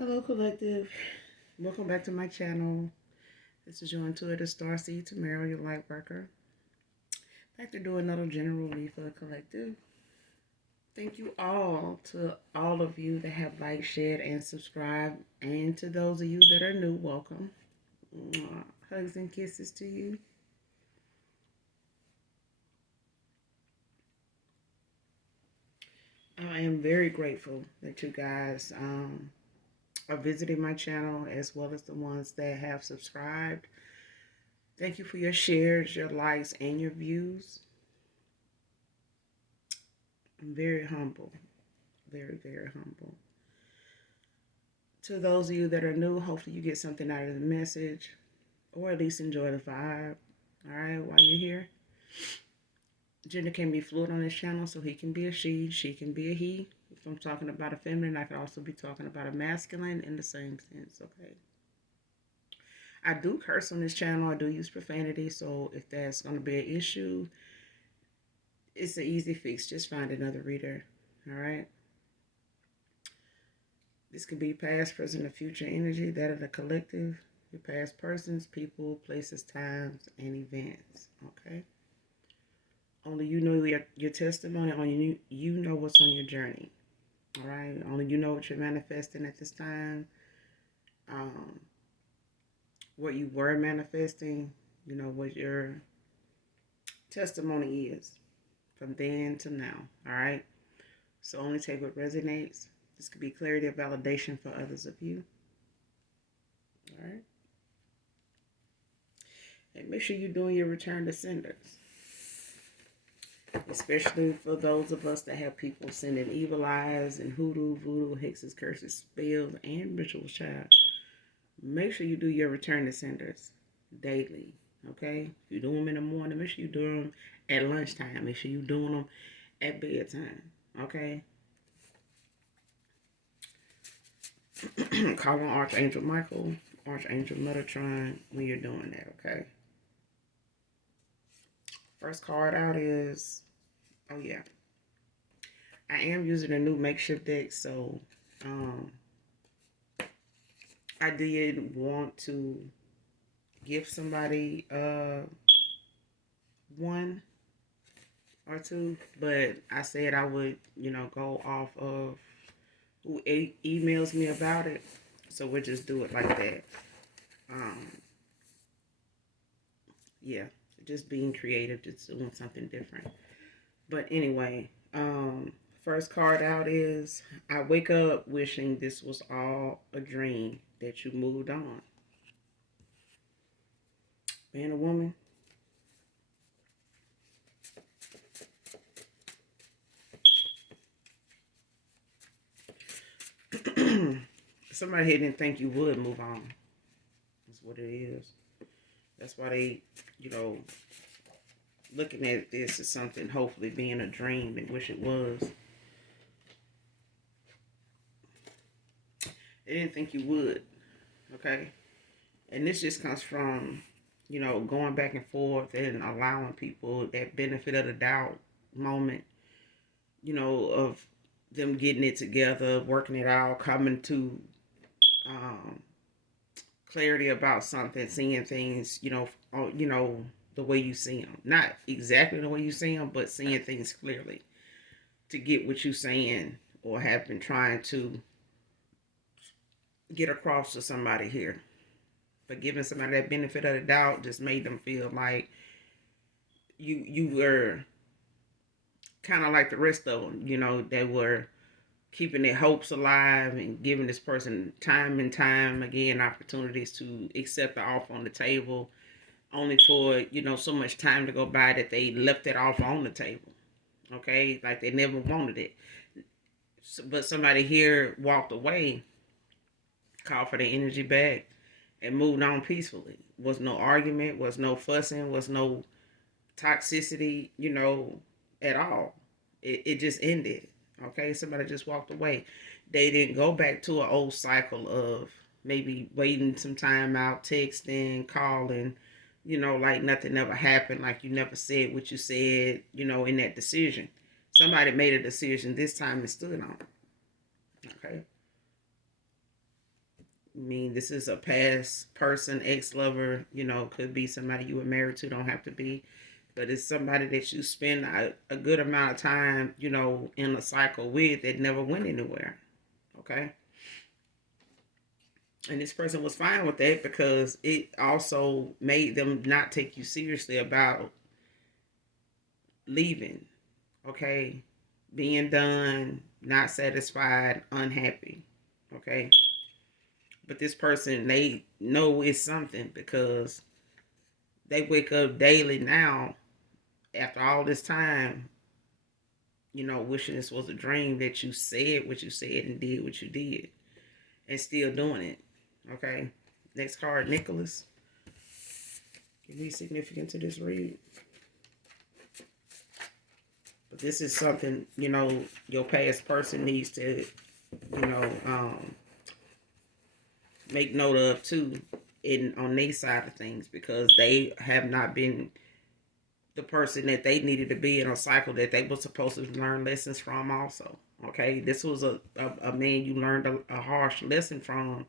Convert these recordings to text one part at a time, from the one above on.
Hello, collective. Welcome back to my channel. This is your intuitive starseed, Tamara, your light worker. Back to do another general read for the collective. Thank you all to all of you that have liked, shared, and subscribed. And to those of you that are new, welcome. Mwah. Hugs and kisses to you. I am very grateful that you guys are visiting my channel, as well as the ones that have subscribed. Thank you for your shares, your likes, and your views. I'm very humble. Very, very humble. To those of you that are new, hopefully you get something out of the message, or at least enjoy the vibe. All right, while you're here. Gender can be fluid on this channel, so he can be a she can be a he. If I'm talking about a feminine, I could also be talking about a masculine in the same sense, okay? I do curse on this channel. I do use profanity, so if that's going to be an issue, it's an easy fix. Just find another reader, all right? This could be past, present, or future energy, that of the collective, your past persons, people, places, times, and events, okay? Only you know your testimony. Only you know what's on your journey, all right? Only you know what you're manifesting at this time, what you were manifesting, you know, what your testimony is from then to now, all right? So only take what resonates. This could be clarity or validation for others of you, all right? And make sure you're doing your return to senders. Especially for those of us that have people sending evil eyes and hoodoo, voodoo, hexes, curses, spells, and rituals, child. Make sure you do your return to senders daily, okay? If you do them in the morning, make sure you do them at lunchtime. Make sure you're doing them at bedtime, okay? Call on Archangel Michael, Archangel Metatron when you're doing that, okay? First card out is, oh yeah, I am using a new makeshift deck, so I did want to give somebody one or two, but I said I would, go off of who emails me about it. So we'll just do it like that. Um, yeah, just being creative, just doing something different. But anyway, first card out is I wake up wishing this was all a dream, that you moved on. Man or woman? Somebody here didn't think you would move on. That's what it is. That's why they, you know, looking at this as something hopefully being a dream and wish it was. They didn't think you would, okay? And this just comes from, going back and forth and allowing people that benefit of the doubt moment, of them getting it together, working it out, coming to um, clarity about something, seeing things, the way you see them. Not exactly the way you see them, but seeing things clearly to get what you're saying or have been trying to get across to somebody here. But giving somebody that benefit of the doubt just made them feel like you were kind of like the rest of them, they were keeping their hopes alive and giving this person time and time again opportunities to accept the offer on the table, only for so much time to go by that they left it off on the table. Okay, like they never wanted it, but somebody here walked away, called for their energy back, and moved on peacefully. Was no argument, was no fussing, was no toxicity, at all. It just ended. Okay, somebody just walked away. They didn't go back to an old cycle of maybe waiting some time out, texting, calling, like nothing ever happened, like you never said what you said, in that decision. Somebody made a decision this time and stood on it. Okay. I mean, this is a past person, ex-lover, could be somebody you were married to, don't have to be. But it's somebody that you spend a good amount of time, in a cycle with that never went anywhere. Okay? And this person was fine with that because it also made them not take you seriously about leaving. Okay? Being done, not satisfied, unhappy. Okay? But this person, they know it's something because they wake up daily now after all this time, wishing this was a dream that you said what you said and did what you did and still doing it. Okay. Next card, Nicholas. Give me significance to this read. But this is something, your past person needs to, you know, um, make note of too on their side of things because they have not been the person that they needed to be in a cycle that they were supposed to learn lessons from also. Okay, this was a man you learned a harsh lesson from,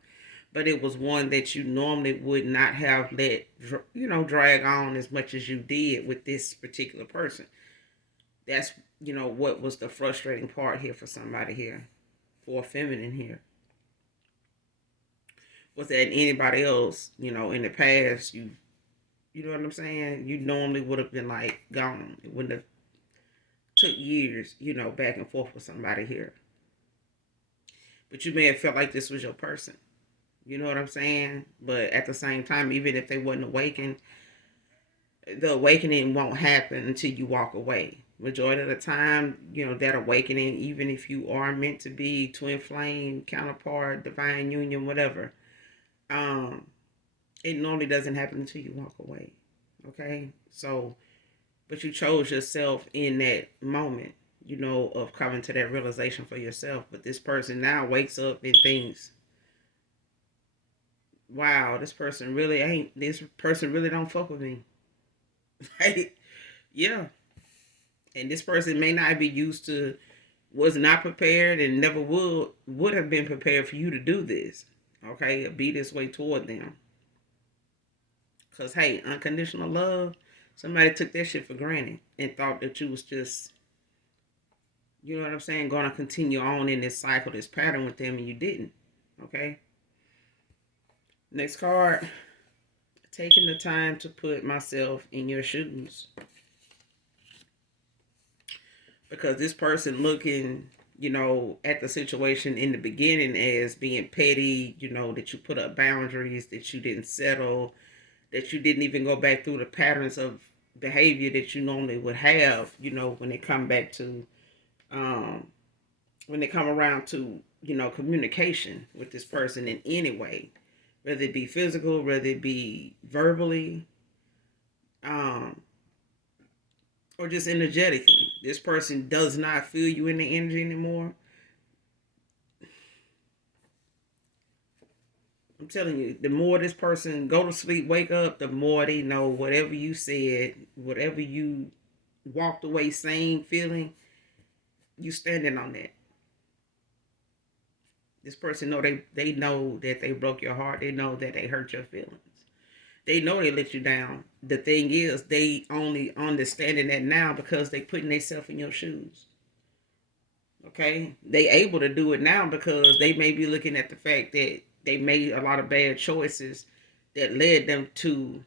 but it was one that you normally would not have let drag on as much as you did with this particular person. That's what was the frustrating part here for somebody here, for a feminine here, was that anybody else in the past you know what I'm saying, you normally would have been like gone. It wouldn't have took years back and forth with somebody here, but you may have felt like this was your person. You know what I'm saying? But at the same time, even if they wasn't awakened, the awakening won't happen until you walk away. Majority of the time, that awakening, even if you are meant to be twin flame, counterpart, divine union, whatever, um, it normally doesn't happen until you walk away. Okay? So, but you chose yourself in that moment, of coming to that realization for yourself. But this person now wakes up and thinks, wow, this person really don't fuck with me. Like, yeah. And this person may not be used to, was not prepared and never would have been prepared for you to do this. Okay, be this way toward them. Cause hey, unconditional love, somebody took that shit for granted and thought that you was just, you know what I'm saying, gonna continue on in this cycle, this pattern with them, and you didn't. Okay. Next card. Taking the time to put myself in your shoes. Because this person looking, at the situation in the beginning as being petty, that you put up boundaries, that you didn't settle, that you didn't even go back through the patterns of behavior that you normally would have, when they come back to, when they come around to, communication with this person in any way, whether it be physical, whether it be verbally, or just energetically. This person does not feel you in the energy anymore. I'm telling you, the more this person go to sleep, wake up, the more they know whatever you said, whatever you walked away saying, feeling, you standing on that. This person know they know that they broke your heart. They know that they hurt your feelings. They know they let you down. The thing is, they only understanding that now because they putting themselves in your shoes. Okay, they able to do it now because they may be looking at the fact that they made a lot of bad choices that led them to,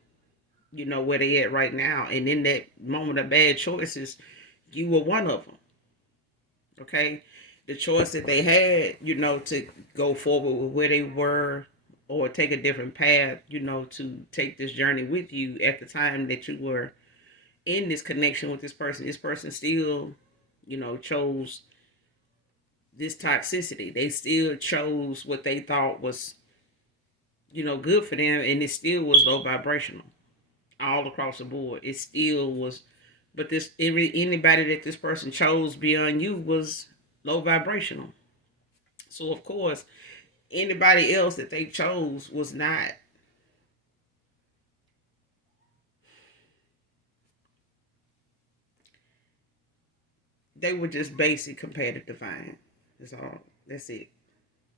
where they at right now. And in that moment of bad choices, you were one of them. Okay, the choice that they had, to go forward with where they were or take a different path, to take this journey with you at the time that you were in this connection with this person. This person still, chose this toxicity. They still chose what they thought was, good for them, and it still was low vibrational all across the board. It still was, but anybody that this person chose beyond you was low vibrational. So of course, anybody else that they chose was not. They were just basic compared to divine. That's all. That's it.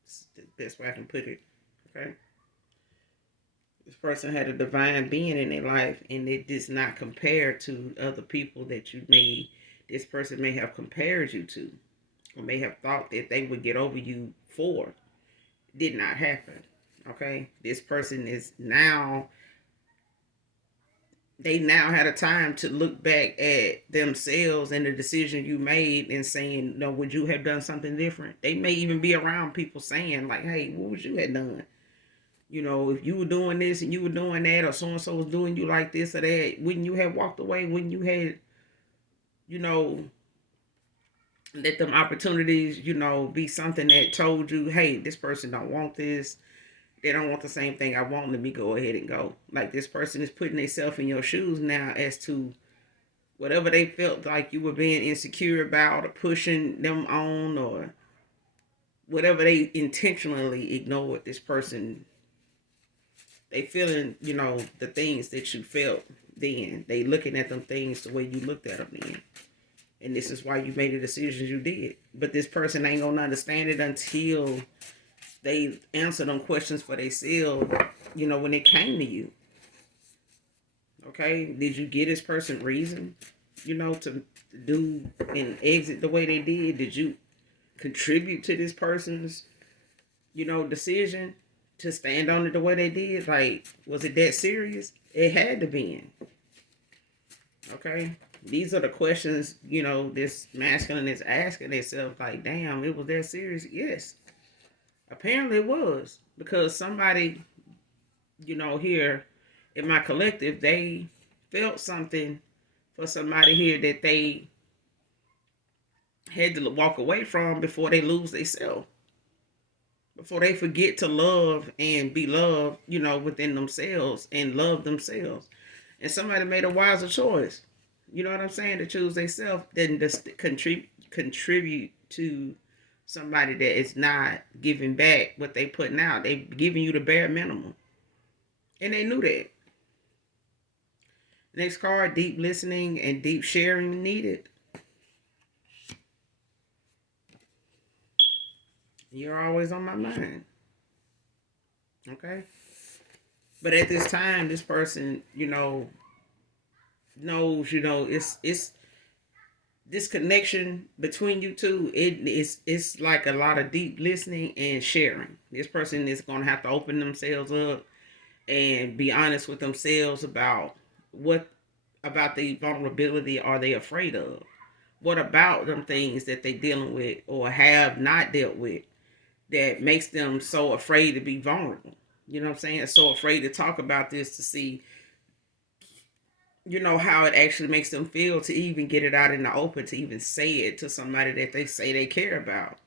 That's the best way I can put it. Okay. This person had a divine being in their life, and it does not compare to other people that this person may have compared you to, or may have thought that they would get over you for. Did not happen. Okay. This person is now, they now had a time to look back at themselves and the decision you made and saying, no, would you have done something different? They may even be around people saying, like, hey, what would you have done? If you were doing this and you were doing that, or so and so was doing you like this or that, wouldn't you have walked away? Wouldn't you have, you know, let them opportunities, be something that told you, hey, this person don't want this. They don't want the same thing I want. Let me go ahead and go. Like, this person is putting themselves in your shoes now as to whatever they felt like you were being insecure about or pushing them on, or whatever they intentionally ignored. This person, they feeling, the things that you felt then. They looking at them things the way you looked at them then. And this is why you made the decisions you did. But this person ain't gonna understand it until they answer them questions for themselves, when it came to you. Okay? Did you give this person reason, to do and exit the way they did? Did you contribute to this person's, decision to stand on it the way they did? Like, was it that serious? It had to be. Okay? These are the questions, this masculine is asking themselves, like, damn, it was that serious? Yes. Apparently it was. Because somebody, here in my collective, they felt something for somebody here that they had to walk away from before they lose themselves. Before they forget to love and be loved, within themselves and love themselves. And somebody made a wiser choice. You know what I'm saying? To choose themselves than just contribute to somebody that is not giving back what they putting out. They giving you the bare minimum. And they knew that. Next card, deep listening and deep sharing needed. You're always on my mind. Okay? But at this time, this person, knows, it's this connection between you two. It's like a lot of deep listening and sharing. This person is going to have to open themselves up and be honest with themselves about what about the vulnerability are they afraid of. What about them things that they dealing with or have not dealt with that makes them so afraid to be vulnerable? You know what I'm saying? So afraid to talk about this to see, how it actually makes them feel to even get it out in the open, to even say it to somebody that they say they care about.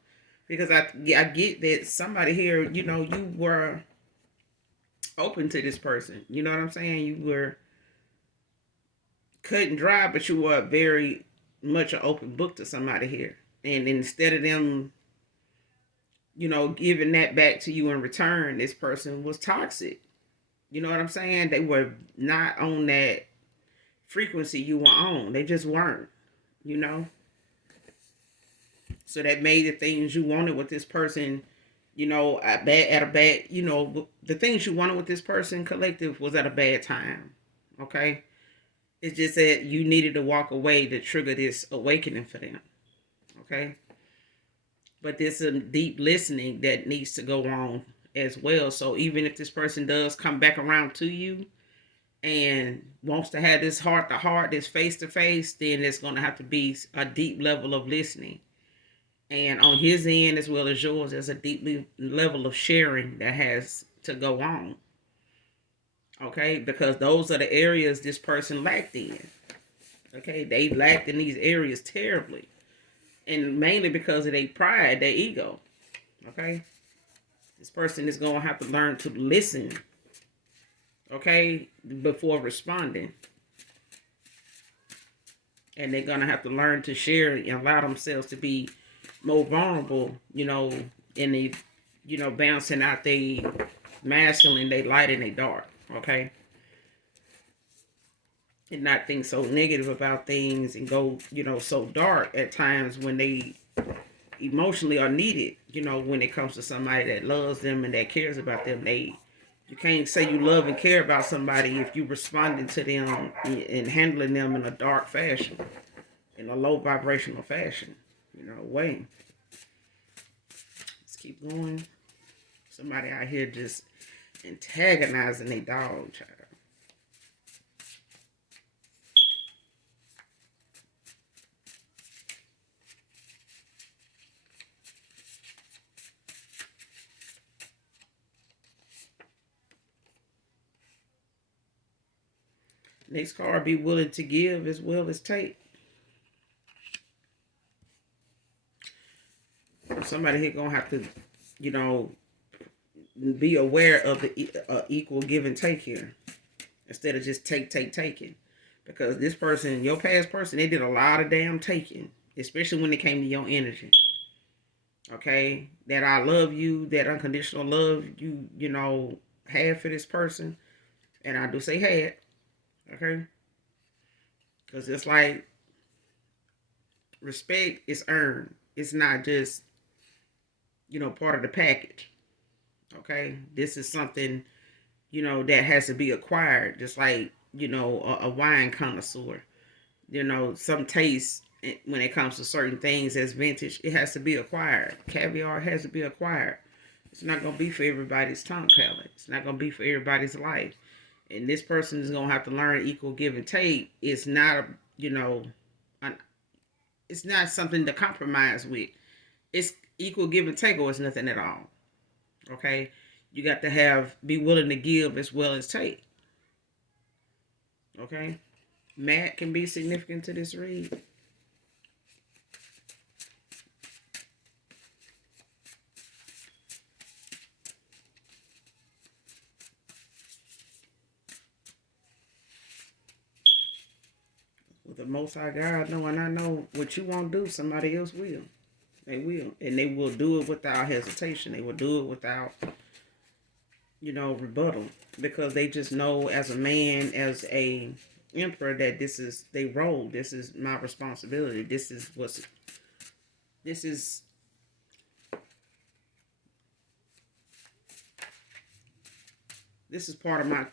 Because I get that somebody here, you were open to this person. You know what I'm saying? You were cut and dry, but you were very much an open book to somebody here. And instead of them, giving that back to you in return, this person was toxic. You know what I'm saying? They were not on that frequency you were on. They just weren't, So that made the things you wanted with this person, at a bad, the things you wanted with this person collective was at a bad time. Okay? It's just that you needed to walk away to trigger this awakening for them. Okay? But there's some deep listening that needs to go on as well. So even if this person does come back around to you and wants to have this heart to heart, this face to face, then there's going to have to be a deep level of listening. And on his end as well as yours, there's a deep level of sharing that has to go on. Okay? Because those are the areas this person lacked in. Okay? They lacked in these areas terribly. And mainly because of their pride, their ego. Okay? This person is going to have to learn to listen. Okay? Before responding. And they're going to have to learn to share and allow themselves to be more vulnerable, in the, bouncing out they masculine, they light and they dark. Okay? And not think so negative about things and go, so dark at times when they emotionally are needed, when it comes to somebody that loves them and that cares about them. You can't say you love and care about somebody if you responding to them and handling them in a dark fashion, in a low vibrational fashion, way. Let's keep going. Somebody out here just antagonizing their dog, child. Next card, be willing to give as well as take. Somebody here gonna have to, be aware of the equal give and take here, instead of just taking. Because this person, your past person, they did a lot of damn taking, especially when it came to your energy. Okay, that I love you, that unconditional love you had for this person, and I do say had. Okay, because it's like respect is earned. It's not just part of the package. Okay, this is something that has to be acquired, just like a wine connoisseur. Some taste when it comes to certain things as vintage, it has to be acquired. Caviar has to be acquired. It's not gonna be for everybody's tongue palate. It's not gonna be for everybody's life. And this person is gonna have to learn equal give and take. It's not it's not something to compromise with. It's equal give and take, or it's nothing at all. Okay, you got to be willing to give as well as take. Okay, Matt can be significant to this read. With the Most High God knowing I know what you won't do, somebody else will. They will, and they will do it without hesitation. They will do it without rebuttal, because they just know, as a man, as a emperor, that this is their role. This is my responsibility. This is part of my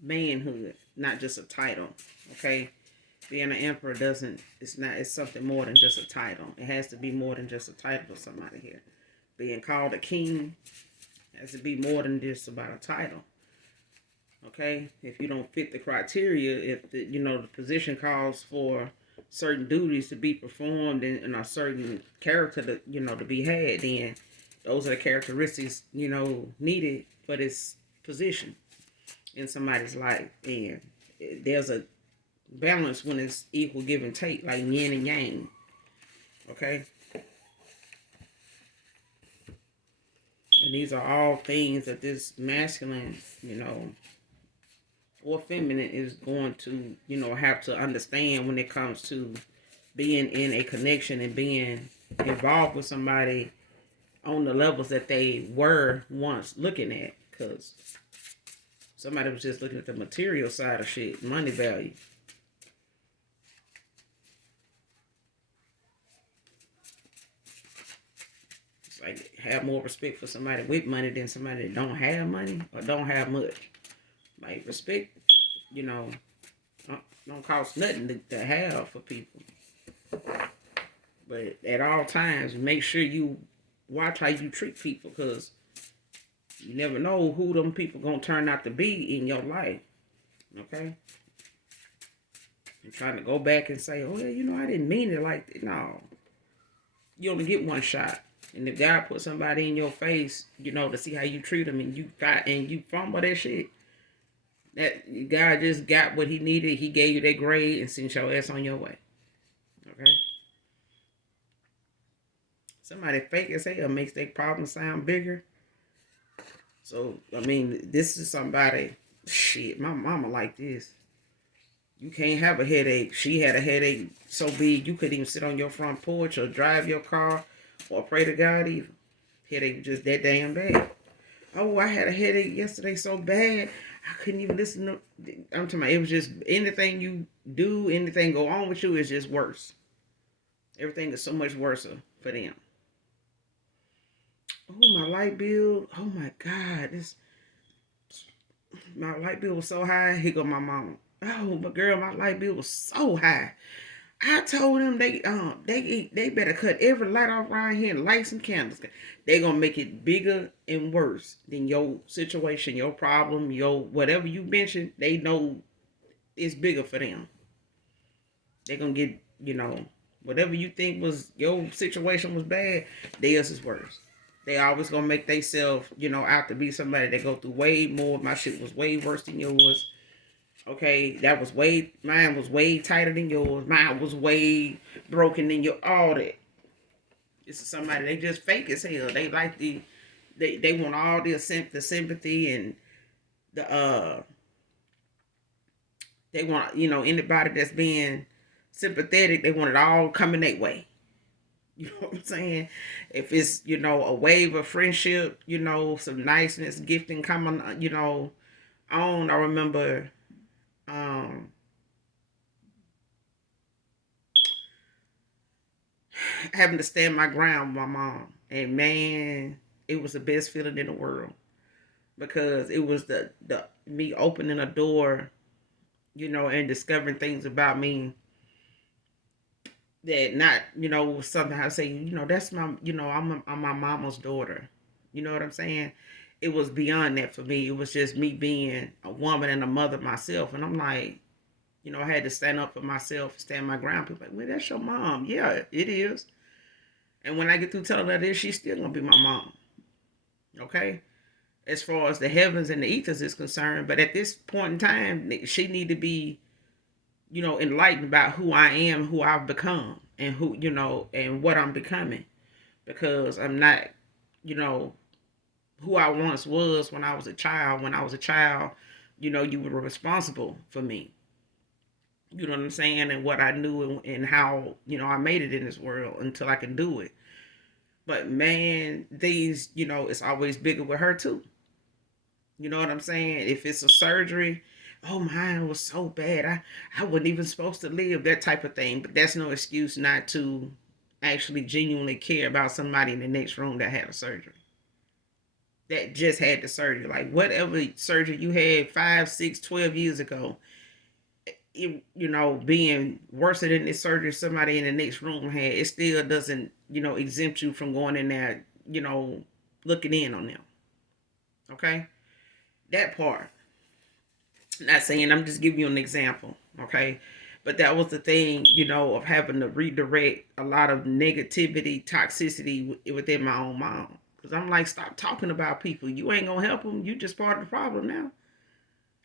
manhood, not just a title. Okay, being an emperor it's something more than just a title. It has to be more than just a title to somebody here. Being called a king has to be more than just about a title. Okay, if you don't fit the criteria, if the position calls for certain duties to be performed and a certain character to be had, then those are the characteristics needed for this position in somebody's life. And there's a balance when it's equal give and take, like yin and yang. Okay, and these are all things that this masculine or feminine is going to have to understand when it comes to being in a connection and being involved with somebody on the levels that they were once looking at. Because somebody was just looking at the material side of shit, money value. It's like, have more respect for somebody with money than somebody that don't have money or don't have much. Like, respect, don't cost nothing to have for people. But at all times, make sure you watch how you treat people, because you never know who them people gonna turn out to be in your life. Okay? And trying to go back and say, oh yeah, I didn't mean it like that. No. You only get one shot. And if God put somebody in your face, to see how you treat them, and you fumble that shit, that God just got what he needed. He gave you that grade and sent your ass on your way. Okay? Somebody fake as hell makes their problem sound bigger. So, this is somebody, shit, my mama like this. You can't have a headache. She had a headache so big you couldn't even sit on your front porch or drive your car or pray to God either. Headache was just that damn bad. Oh, I had a headache yesterday so bad I couldn't even listen to. I'm talking about, it was just anything you do, anything go on with you is just worse. Everything is so much worse for them. Oh, my light bill. Oh my God. My light bill was so high. Here go my mama. Oh, my girl, my light bill was so high. I told them they better cut every light off around here and light some candles. They gonna make it bigger and worse than your situation, your problem, your whatever you mentioned. They know it's bigger for them. They gonna get whatever you think was your situation was bad. Theirs is worse. They always gonna make themselves out to be somebody that go through way more. My shit was way worse than yours. Okay, mine was way tighter than yours. Mine was way broken than your, all that. This is somebody, they just fake as hell. They like they want all the sympathy and the they want, anybody that's being sympathetic, they want it all coming their way. You know what I'm saying? If it's, a wave of friendship, some niceness, gifting coming, on. I remember um having to stand my ground with my mom. And man, it was the best feeling in the world. Because it was the me opening a door, and discovering things about me that not, was something I say, that's my, I'm my mama's daughter. You know what I'm saying? It was beyond that for me. It was just me being a woman and a mother myself. And I'm like, I had to stand up for myself, stand my ground. People like, well, that's your mom. Yeah, it is. And when I get through telling her this, she's still gonna be my mom. Okay? As far as the heavens and the ethers is concerned. But at this point in time, she need to be, enlightened about who I am, who I've become, and who, and what I'm becoming. Because I'm not, who I once was when I was a child. When I was a child, you were responsible for me. You know what I'm saying? And what I knew and how, I made it in this world until I can do it. But man, these, it's always bigger with her too. You know what I'm saying? If it's a surgery, oh, mine was so bad. I wasn't even supposed to live, that type of thing. But that's no excuse not to actually genuinely care about somebody in the next room that had a surgery. That just had the surgery. Like whatever surgery you had 5, 6, 12 years ago, being worse than this surgery somebody in the next room had, it still doesn't, exempt you from going in there, looking in on them. Okay? That part. Not saying, I'm just giving you an example. Okay? But that was the thing, of having to redirect a lot of negativity, toxicity within my own mom. Because I'm like, stop talking about people. You ain't going to help them. You just part of the problem now.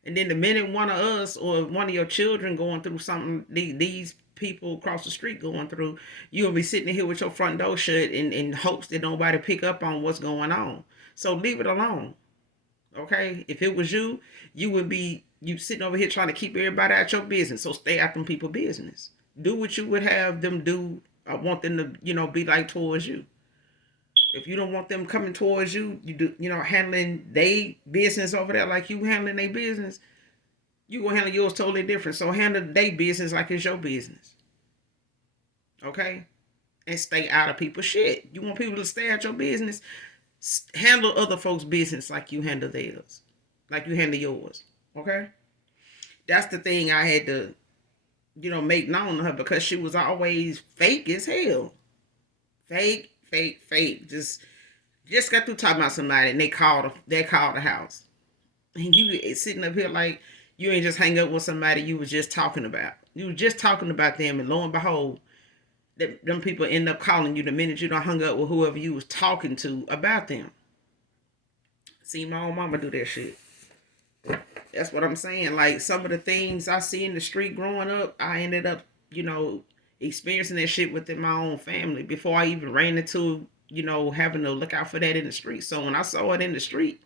And then the minute one of us or one of your children going through something, these people across the street going through, you'll be sitting here with your front door shut in hopes that nobody pick up on what's going on. So leave it alone. Okay? If it was you, you would be you sitting over here trying to keep everybody out your business. So stay out them people's business. Do what you would have them do. I want them to, be like towards you. If you don't want them coming towards you, you do, handling their business over there like you handling their business, you gonna handle yours totally different. So handle their business like it's your business. Okay? And stay out of people's shit. You want people to stay out your business, handle other folks' business like you handle theirs. Like you handle yours. Okay? That's the thing I had to, make known to her because she was always fake as hell. Fake. Just got through talking about somebody and they called the house. And you sitting up here like you ain't just hang up with somebody you was just talking about. You were just talking about them, and lo and behold, them people end up calling you the minute you don't hung up with whoever you was talking to about them. See, my own mama do that shit. That's what I'm saying. Like some of the things I see in the street growing up, I ended up, experiencing that shit within my own family before I even ran into, having to look out for that in the street. So when I saw it in the street,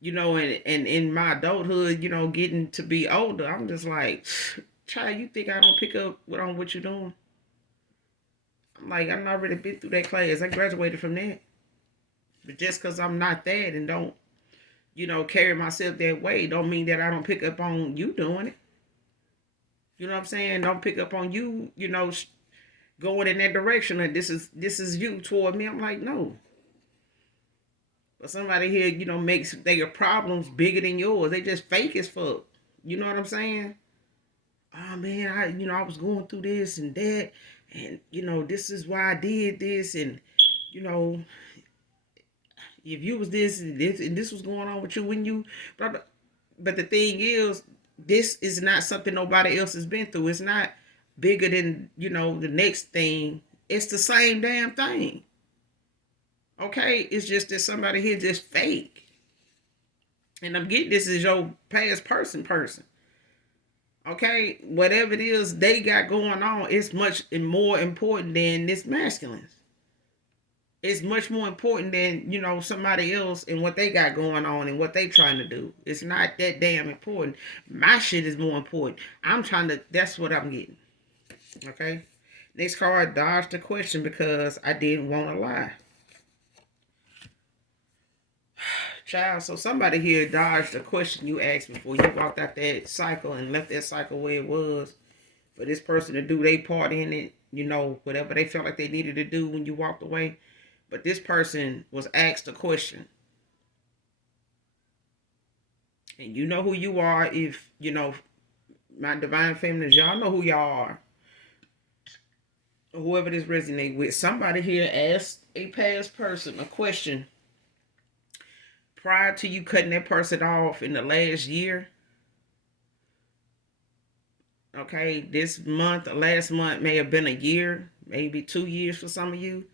and in my adulthood, getting to be older, I'm just like, child, you think I don't pick up on what you're doing? I'm like, I've already been through that class. I graduated from that. But just because I'm not that and don't, carry myself that way, don't mean that I don't pick up on you doing it. You know what I'm saying? Don't pick up on you, going in that direction, and this is you toward me. I'm like, no. But somebody here, makes their problems bigger than yours. They just fake as fuck. You know what I'm saying? Oh man, I was going through this and that, and this is why I did this, and you know, if you was this and this was going on with you when you, but the thing is, this is not something nobody else has been through. It's not bigger than the next thing. It's the same damn thing. Okay, it's just that somebody here just fake, and I'm getting this is your past person. Okay, whatever it is they got going on, it's much more important than this masculine. It's much more important than somebody else and what they got going on and what they trying to do. It's not that damn important. My shit is more important. I'm trying to. That's what I'm getting. Okay. Next card, dodge the question because I didn't want to lie. Child, so somebody here dodged the question you asked before you walked out that cycle and left that cycle where it was for this person to do their part in it, whatever they felt like they needed to do when you walked away. But this person was asked a question. And you know who you are if, my divine feminines, y'all know who y'all are. Whoever this resonates with. Somebody here asked a past person a question prior to you cutting that person off in the last year. Okay, this month or last month may have been a year, maybe 2 years for some of you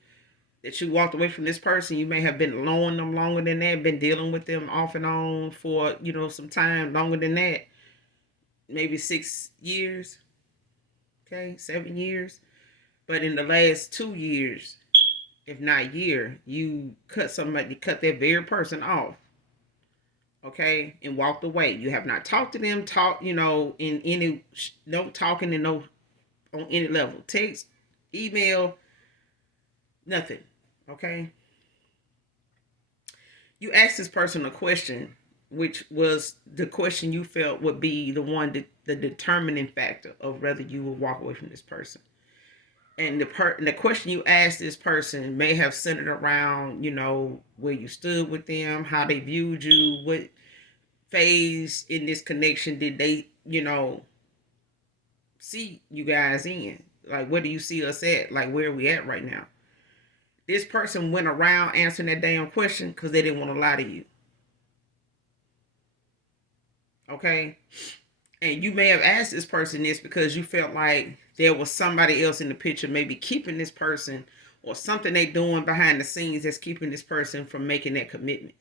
that you walked away from this person. You may have been knowing them longer than that, been dealing with them off and on for, some time longer than that. Maybe 6 years, okay, 7 years. But in the last 2 years, if not year, you cut that very person off. Okay, and walked away. You have not talked to them, in any, no talking and no on any level. Text, email, nothing. Okay. You asked this person a question, which was the question you felt would be the one the determining factor of whether you will walk away from this person. And the question you asked this person may have centered around, where you stood with them, how they viewed you, what phase in this connection did they, see you guys in? Like, where do you see us at? Like, where are we at right now? This person went around answering that damn question because they didn't want to lie to you. Okay? And you may have asked this person this because you felt like there was somebody else in the picture maybe keeping this person, or something they doing behind the scenes that's keeping this person from making that commitment.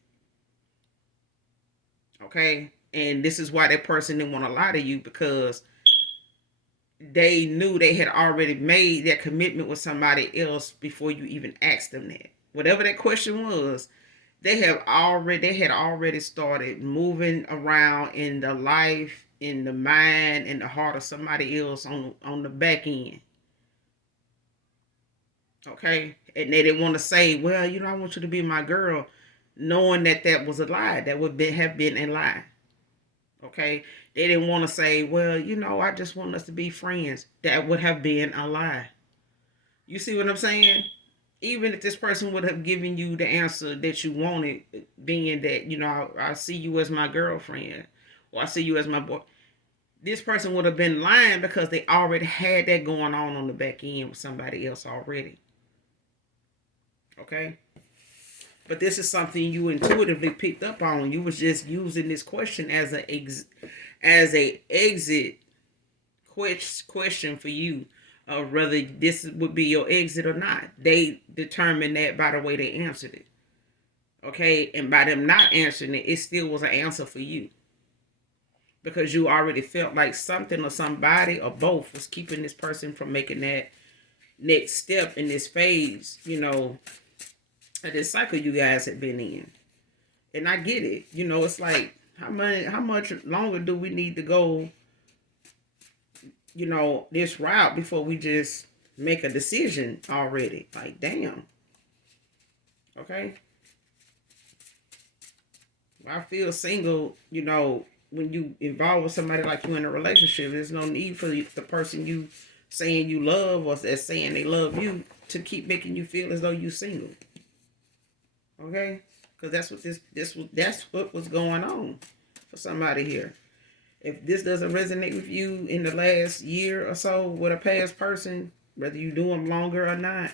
Okay? And this is why that person didn't want to lie to you, because they knew they had already made that commitment with somebody else before you even asked them that. Whatever that question was, they had already started moving around in the life, in the mind, in the heart of somebody else on the back end. Okay? And they didn't want to say, well, I want you to be my girl, knowing that was a lie. That would have been a lie. Okay? They didn't want to say, well, I just want us to be friends. That would have been a lie. You see what I'm saying? Even if this person would have given you the answer that you wanted, being that, I see you as my girlfriend, or I see you as my boy, this person would have been lying because they already had that going on the back end with somebody else already. Okay? But this is something you intuitively picked up on. You was just using this question as a exit question for you, whether this would be your exit or not. They determined that by the way they answered it. Okay? And by them not answering it, it still was an answer for you. Because you already felt like something or somebody or both was keeping this person from making that next step in this phase, of this cycle you guys have been in. And I get it. It's like, how much longer do we need to go, this route before we just make a decision already? Like, damn. Okay? I feel single, when you involve with somebody like you in a relationship, there's no need for the person you saying you love or that's saying they love you to keep making you feel as though you single. Okay? Because that's what was going on for somebody here. If this doesn't resonate with you in the last year or so with a past person, whether you do them longer or not,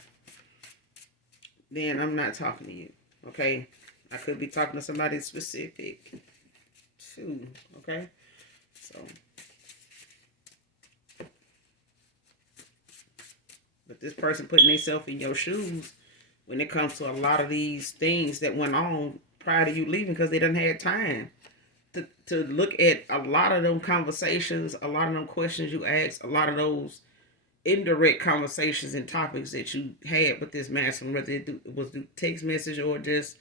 then I'm not talking to you. Okay? I could be talking to somebody specific too. Okay? So, but this person putting themselves in your shoes when it comes to a lot of these things that went on prior to you leaving, because they done had time to look at a lot of them conversations, a lot of them questions you asked, a lot of those indirect conversations and topics that you had with this masculine, whether it was through text message or just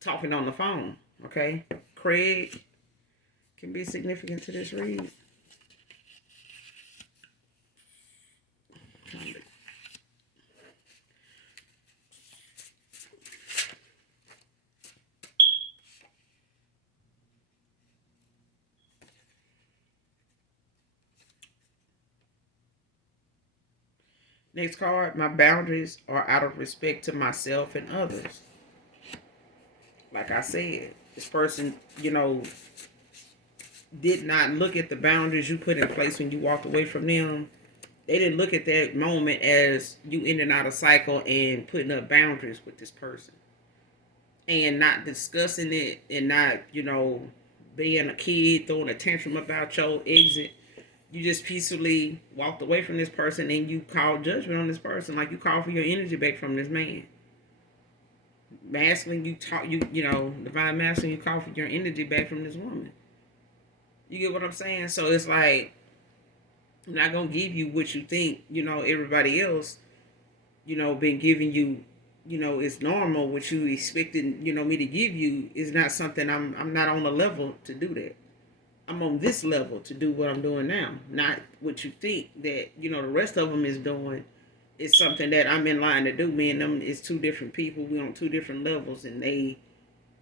talking on the phone. Okay? Craig can be significant to this read. Next card, my boundaries are out of respect to myself and others. Like I said, this person, did not look at the boundaries you put in place when you walked away from them. They didn't look at that moment as you in and out of cycle and putting up boundaries with this person. And not discussing it and not, being a kid, throwing a tantrum about your exit. You just peacefully walked away from this person and you called judgment on this person, like you called for your energy back from this man. Masculine, divine masculine, you call for your energy back from this woman. You get what I'm saying? So it's like, I'm not gonna give you what you think, everybody else, been giving you, it's normal. What you expecting, me to give you is not something. I'm not on the level to do that. I'm on this level to do what I'm doing now, not what you think that the rest of them is doing. It's something that I'm in line to do. Me and them is two different people. We on two different levels, and they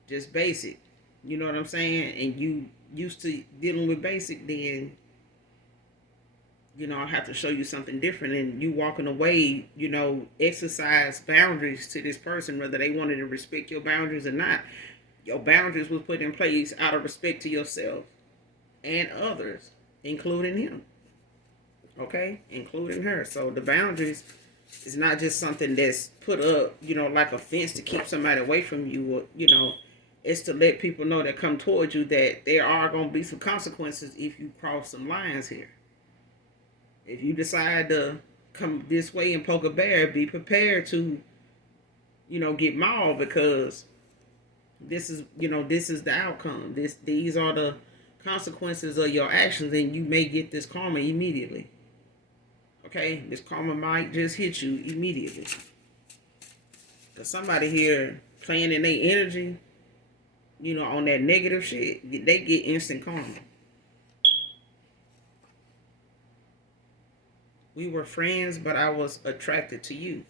just basic. You know what I'm saying? And you used to dealing with basic, then I have to show you something different. And you walking away, exercise boundaries to this person, whether they wanted to respect your boundaries or not. Your boundaries was put in place out of respect to yourself and others, including him. Okay? Including her. So the boundaries is not just something that's put up, like a fence to keep somebody away from you, or, it's to let people know that come towards you that there are going to be some consequences if you cross some lines here. If you decide to come this way and poke a bear, be prepared to, get mauled, because this is the outcome. These are the consequences of your actions, and you may get this karma immediately. Okay, this karma might just hit you immediately. Cause somebody here playing in their energy, on that negative shit, they get instant karma. We were friends, but I was attracted to you.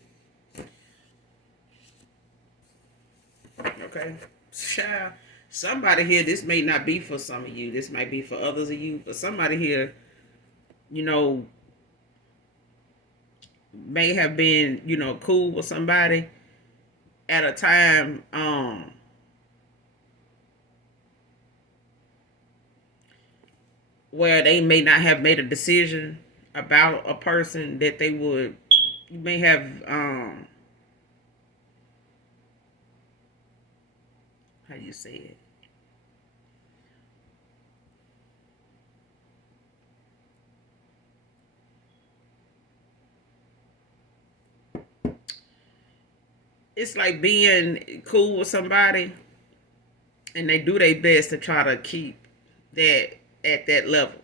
Okay, child. Somebody here, this may not be for some of you. This might be for others of you, but somebody here, may have been, cool with somebody at a time, where they may not have made a decision about a person that they would, you may have, how do you say it? It's like being cool with somebody and they do their best to try to keep that at that level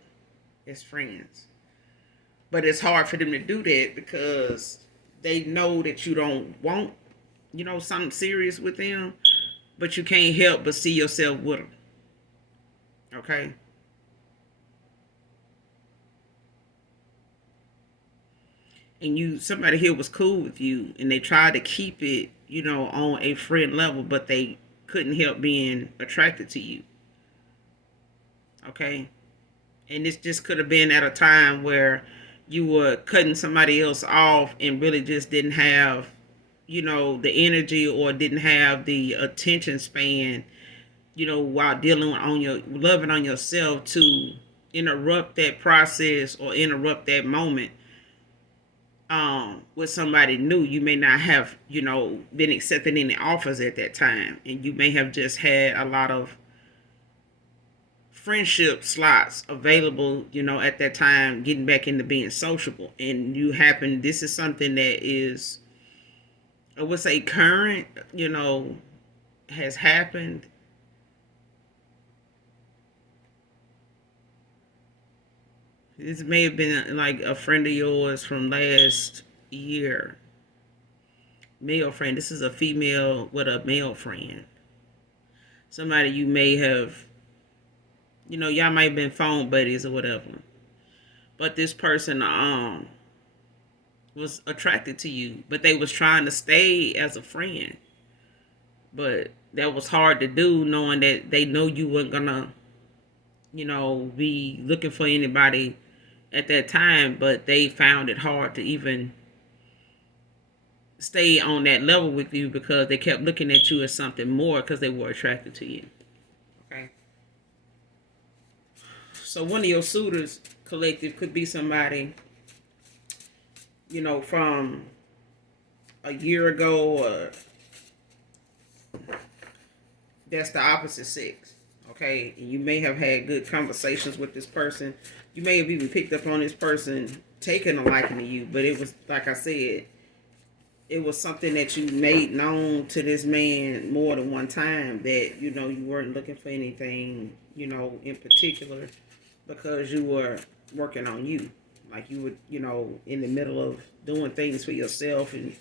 as friends. But it's hard for them to do that because they know that you don't want, something serious with them, but you can't help but see yourself with them. Okay? And somebody here was cool with you and they tried to keep it, on a friend level, but they couldn't help being attracted to you. Okay? And this just could have been at a time where you were cutting somebody else off and really just didn't have, the energy, or didn't have the attention span, while dealing on your loving on yourself, to interrupt that process or interrupt that moment with somebody new. You may not have, been accepting any offers at that time, and you may have just had a lot of friendship slots available, at that time, getting back into being sociable. And this is something that is, I would say, current, has happened. This may have been like a friend of yours from last year. Male friend. This is a female with a male friend. Somebody you may have, y'all might have been phone buddies or whatever. But this person was attracted to you, but they was trying to stay as a friend. But that was hard to do, knowing that they know you weren't gonna, be looking for anybody at that time, but they found it hard to even stay on that level with you because they kept looking at you as something more because they were attracted to you. Okay. So one of your suitors, collective, could be somebody, from a year ago, or that's the opposite sex. Okay. And you may have had good conversations with this person. You may have even picked up on this person taking a liking to you, but it was, like I said, it was something that you made known to this man more than one time, that, you weren't looking for anything, in particular, because you were working on you. Like you were, in the middle of doing things for yourself and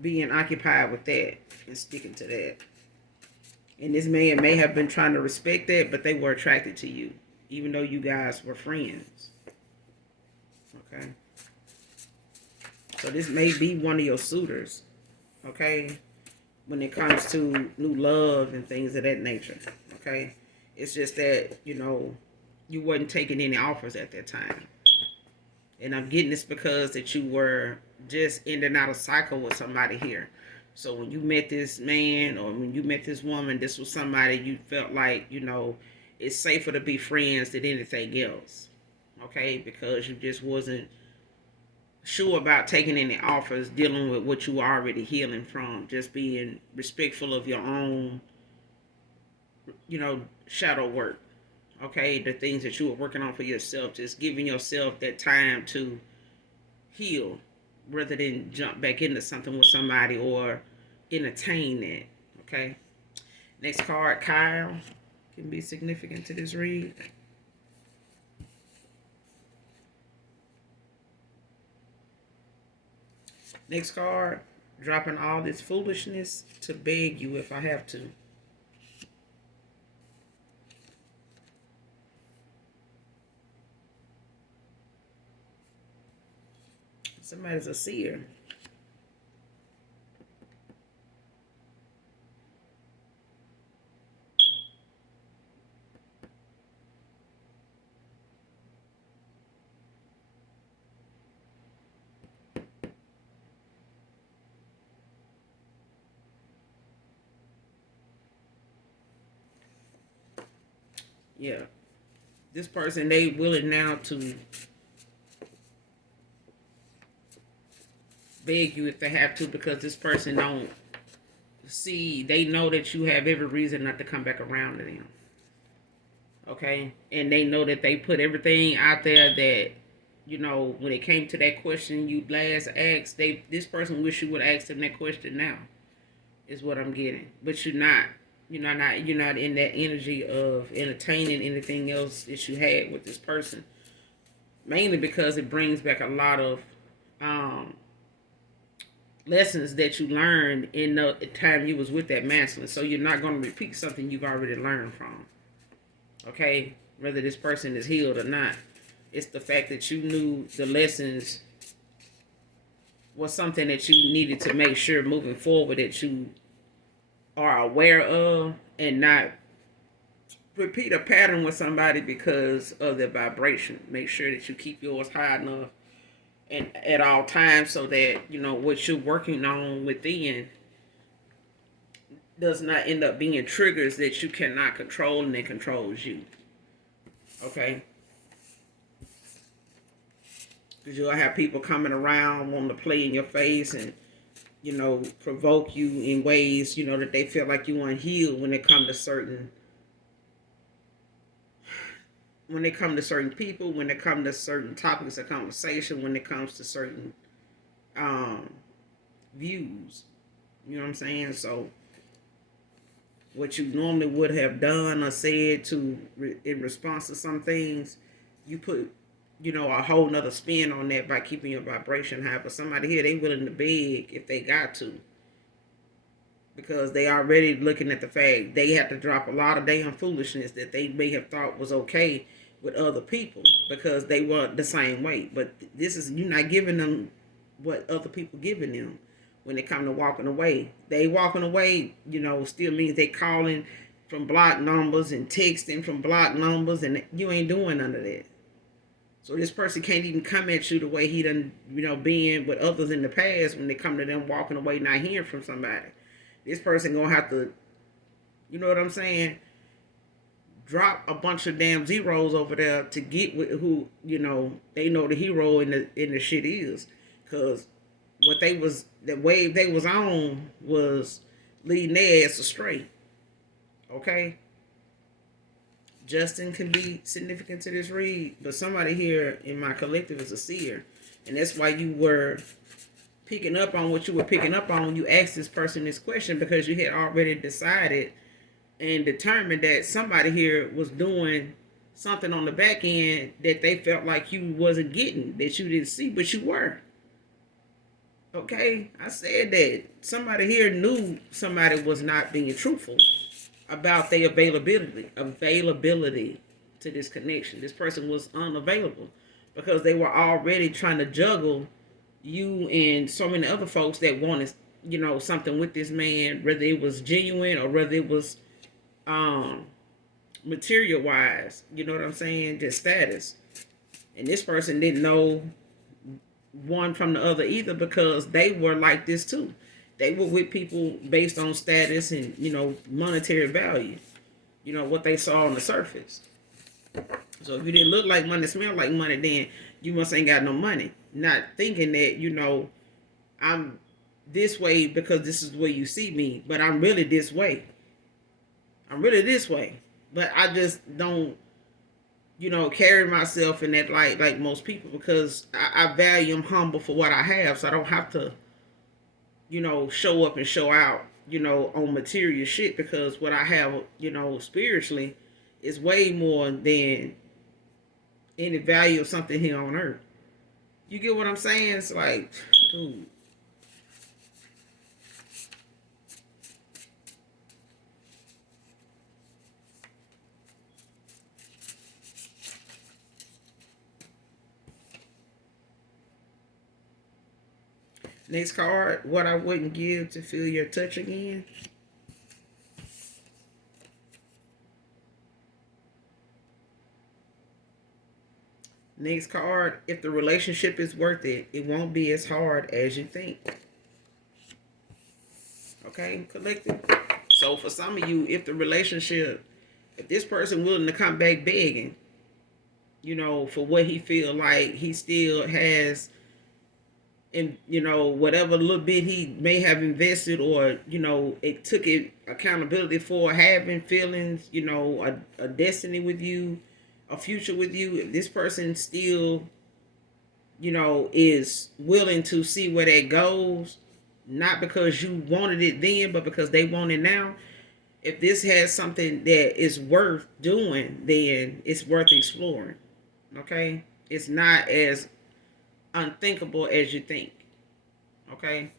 being occupied with that and sticking to that. And this man may have been trying to respect that, but they were attracted to you, even though you guys were friends. Okay. So this may be one of your suitors. Okay. When it comes to new love and things of that nature. Okay. It's just that, you wasn't taking any offers at that time. And I'm getting this because that you were just in and out of cycle with somebody here. So when you met this man, or when you met this woman, this was somebody you felt like, it's safer to be friends than anything else. Okay? Because you just wasn't sure about taking any offers, dealing with what you were already healing from, just being respectful of your own, shadow work. Okay? The things that you were working on for yourself, just giving yourself that time to heal, rather than jump back into something with somebody or entertain that. Okay. Next card, Kyle, can be significant to this read. Next card, dropping all this foolishness to beg you if I have to. Somebody's a seer. Yeah. This person, they willing now to beg you if they have to, because this person don't see, they know that you have every reason not to come back around to them. Okay? And they know that they put everything out there that, when it came to that question you last asked, this person wish you would ask them that question now, is what I'm getting. But you're not. You're not in that energy of entertaining anything else that you had with this person. Mainly because it brings back a lot of lessons that you learned in the time you was with that masculine. So you're not going to repeat something you've already learned from. Okay? Whether this person is healed or not. It's the fact that you knew the lessons was something that you needed to make sure moving forward that you are aware of, and not repeat a pattern with somebody because of their vibration. Make sure that you keep yours high enough and at all times so that what you're working on within does not end up being triggers that you cannot control and it controls you. Okay? Because you'll have people coming around wanting to play in your face and provoke you in ways that they feel like you unhealed when it comes to certain people, when it comes to certain topics of conversation, when it comes to certain views. You know what I'm saying? So what you normally would have done or said in response to some things, you put a whole nother spin on that by keeping your vibration high. But somebody here, they willing to beg if they got to, because they already looking at the fact they have to drop a lot of damn foolishness that they may have thought was okay with other people because they weren't the same way. But this is, you're not giving them what other people giving them when it come to walking away. They walking away, still means they calling from block numbers and texting from block numbers, and you ain't doing none of that. So this person can't even come at you the way he done, being with others in the past when they come to them walking away not hearing from somebody. This person gonna have to, you know what I'm saying, drop a bunch of damn zeros over there to get with who, they know the hero in the shit is. Cause the wave they was on was leading their ass astray. Okay? Justin can be significant to this read, but somebody here in my collective is a seer. And that's why you were picking up on what you were picking up on when you asked this person this question, because you had already decided and determined that somebody here was doing something on the back end that they felt like you wasn't getting, that you didn't see, but you were. Okay? I said that somebody here knew somebody was not being truthful about their availability to this connection. This person was unavailable because they were already trying to juggle you and so many other folks that wanted, something with this man, whether it was genuine or whether it was material wise, you know what I'm saying, just status. And this person didn't know one from the other either, because they were like this too. They were with people based on status and, monetary value. What they saw on the surface. So if you didn't look like money, smell like money, then you must ain't got no money. Not thinking that, I'm this way because this is the way you see me, but I'm really this way. I'm really this way. But I just don't, carry myself in that light like most people, because I value, I'm humble for what I have, so I don't have to show up and show out, on material shit, because what I have, spiritually is way more than any value of something here on earth. You get what I'm saying? It's like, dude. Next card, what I wouldn't give to feel your touch again. Next card, if the relationship is worth it, it won't be as hard as you think. Okay, collective. So for some of you, if this person willing to come back begging, for what he feel like he still has, and whatever little bit he may have invested, or it took it accountability for having feelings, a destiny with you, a future with you. If this person still is willing to see where that goes, not because you wanted it then, but because they want it now, if this has something that is worth doing, then it's worth exploring. Okay? It's not as unthinkable as you think. Okay?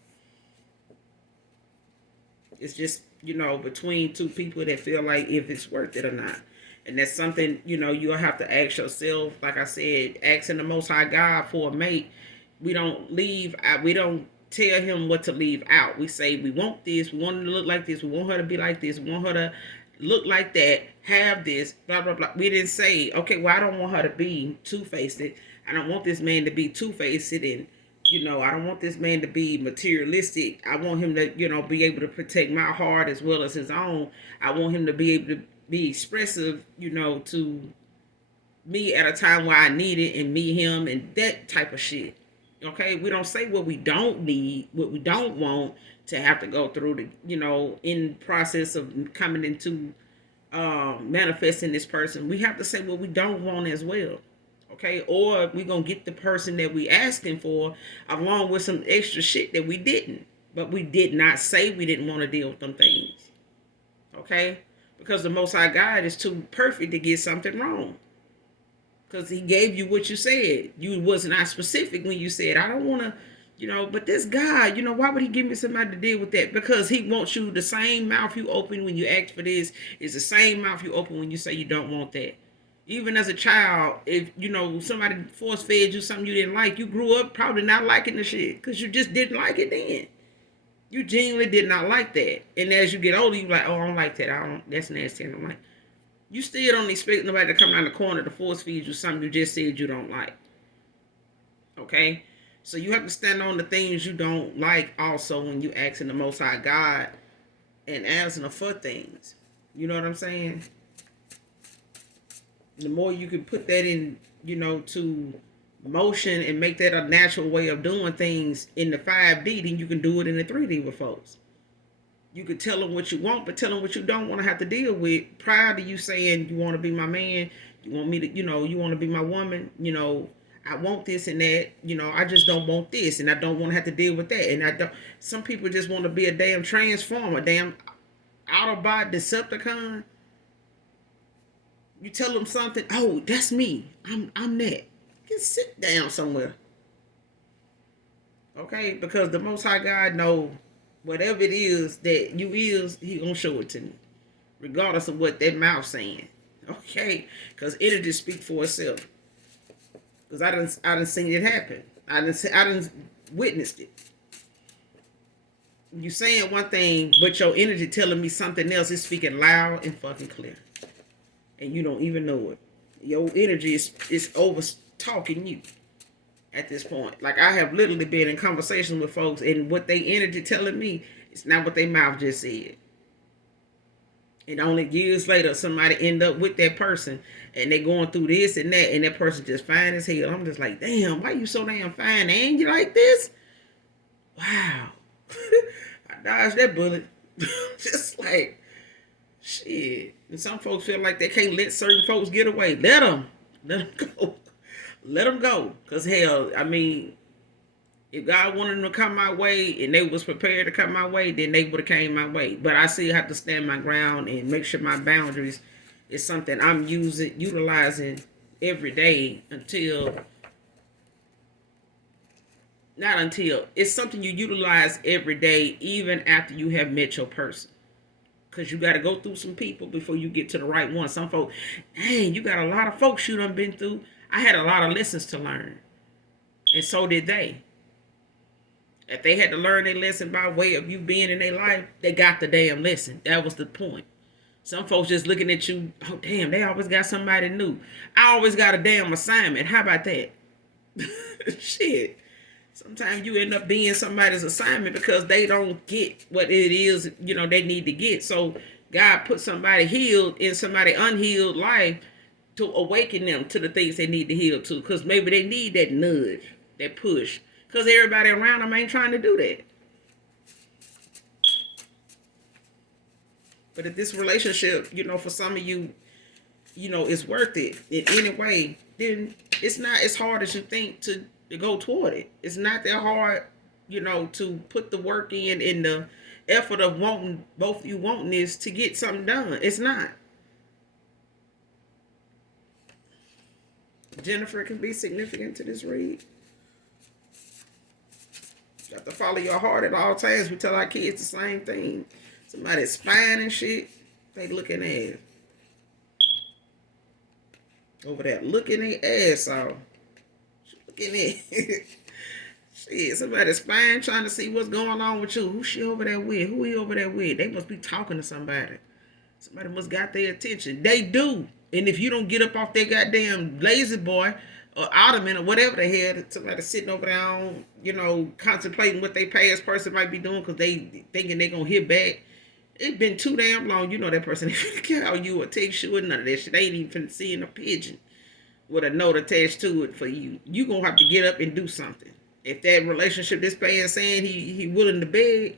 It's just, between two people that feel like if it's worth it or not. And that's something, you'll have to ask yourself. Like I said, asking the Most High God for a mate. We don't tell him what to leave out. We say we want this, we want her to look like this, we want her to be like this, we want her to look like that, have this, blah, blah, blah. We didn't say, okay, well, I don't want her to be two-faced. I don't want this man to be two-faced and, I don't want this man to be materialistic. I want him to, be able to protect my heart as well as his own. I want him to be able to be expressive, to me at a time where I need it and me, him, and that type of shit. Okay, we don't say what we don't need, what we don't want to have to go through the, in process of coming into manifesting this person. We have to say what we don't want as well. Okay, or we're gonna get the person that we asking for along with some extra shit that we didn't. But we did not say we didn't want to deal with them things. Okay? Because the Most High God is too perfect to get something wrong. Because he gave you what you said. You was not specific when you said, I don't want to, but this guy, why would he give me somebody to deal with that? Because he wants you, the same mouth you open when you ask for this is the same mouth you open when you say you don't want that. Even as a child, if, somebody force fed you something you didn't like, you grew up probably not liking the shit because you just didn't like it then. You genuinely did not like that. And as you get older, you're like, oh, I don't like that. That's nasty. I don't like. You still don't expect nobody to come down the corner to force feed you something you just said you don't like. Okay? So you have to stand on the things you don't like also when you asking the Most High God and asking for things. You know what I'm saying? The more you can put that in, to motion and make that a natural way of doing things in the 5D, then you can do it in the 3D with folks. You could tell them what you want, but tell them what you don't want to have to deal with prior to you saying you want to be my man, you want me to, you want to be my woman, I want this and that, I just don't want this and I don't want to have to deal with that. And some people just want to be a damn transformer, damn Autobot Decepticon. You tell them something, oh, that's me. I'm that. Just sit down somewhere. Okay? Because the Most High God know whatever it is that you is, he gonna show it to me. Regardless of what that mouth saying. Okay? Because it'll just speak for itself. Because I done seen it happen. I done witnessed it. You saying one thing, but your energy telling me something else is speaking loud and fucking clear. And you don't even know it. Your energy is over talking you at this point. Like I have literally been in conversations with folks and what they energy telling me is not what their mouth just said. And only years later somebody end up with that person and they going through this and that person just fine as hell. I'm just like, damn, why you so damn fine and you like this? Wow. I dodged that bullet. Just like shit. And some folks feel like they can't let certain folks get away. Let them go. Let them go. Because hell, I mean, if God wanted them to come my way and they was prepared to come my way, then they would have came my way. But I still have to stand my ground and make sure my boundaries is something I'm utilizing every day it's something you utilize every day even after you have met your person. Because you got to go through some people before you get to the right one. Some folks, dang, you got a lot of folks you done been through. I had a lot of lessons to learn. And so did they. If they had to learn their lesson by way of you being in their life, they got the damn lesson. That was the point. Some folks just looking at you, oh, damn, they always got somebody new. I always got a damn assignment. How about that? Shit. Sometimes you end up being somebody's assignment because they don't get what it is, they need to get. So God put somebody healed in somebody unhealed life to awaken them to the things they need to heal to. Because maybe they need that nudge, that push. Because everybody around them ain't trying to do that. But if this relationship, for some of you, it's worth it in any way, then it's not as hard as you think to go toward it. It's not that hard, to put the work in the effort of wanting, both of you wanting this to get something done. It's not. Jennifer can be significant to this read. You have to follow your heart at all times. We tell our kids the same thing. Somebody's spying and shit, they looking at over there, looking their ass off. Looking at shit, somebody's spying, trying to see what's going on with you. Who she over there with? Who he over there with? They must be talking to somebody. Somebody must got their attention. They do. And if you don't get up off that goddamn lazy boy or ottoman or whatever the hell, somebody sitting over there on, contemplating what they past person might be doing because they thinking they going to hit back. It's been too damn long. You know that person ain't finna call you or text you or none of that shit. They ain't even finna see a pigeon with a note attached to it for you. You going to have to get up and do something. If that relationship this man saying he willing to beg,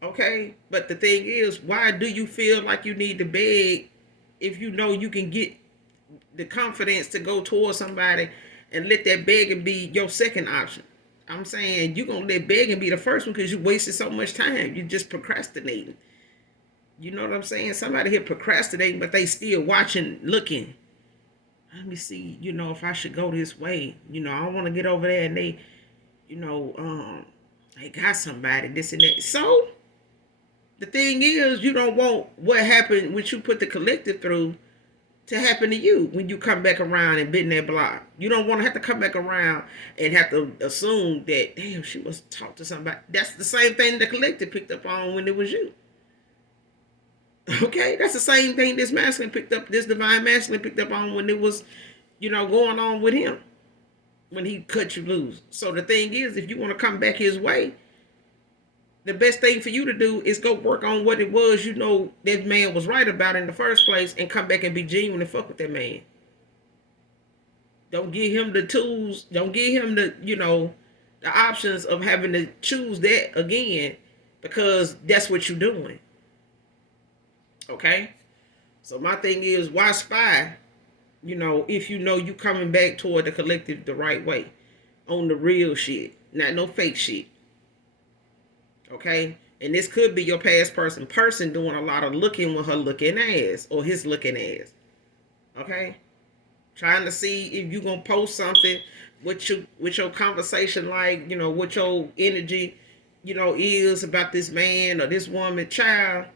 okay, but the thing is, why do you feel like you need to beg if you know you can get the confidence to go towards somebody and let that begging be your second option? I'm saying you're going to let begging be the first one because you wasted so much time. You're just procrastinating. You know what I'm saying? Somebody here procrastinating, but they still watching, looking. Let me see, if I should go this way. I don't want to get over there and they, they got somebody, this and that. So, the thing is, you don't want what happened, what you put the collective through, to happen to you when you come back around and bend that block. You don't want to have to come back around and have to assume that, damn, she must talk to somebody. That's the same thing the collective picked up on when it was you. Okay, that's the same thing this divine masculine picked up on when it was, going on with him, when he cut you loose. So the thing is, if you want to come back his way, the best thing for you to do is go work on what it was that man was right about in the first place and come back and be genuine and fuck with that man. Don't give him the tools. Don't give him the options of having to choose that again because that's what you're doing. Okay? So my thing is, why spy, if you coming back toward the collective the right way on the real shit, not no fake shit. Okay? And this could be your past person doing a lot of looking with her looking ass or his looking ass. Okay? Trying to see if you gonna post something with your conversation, like, what your energy, is about this man or this woman, child.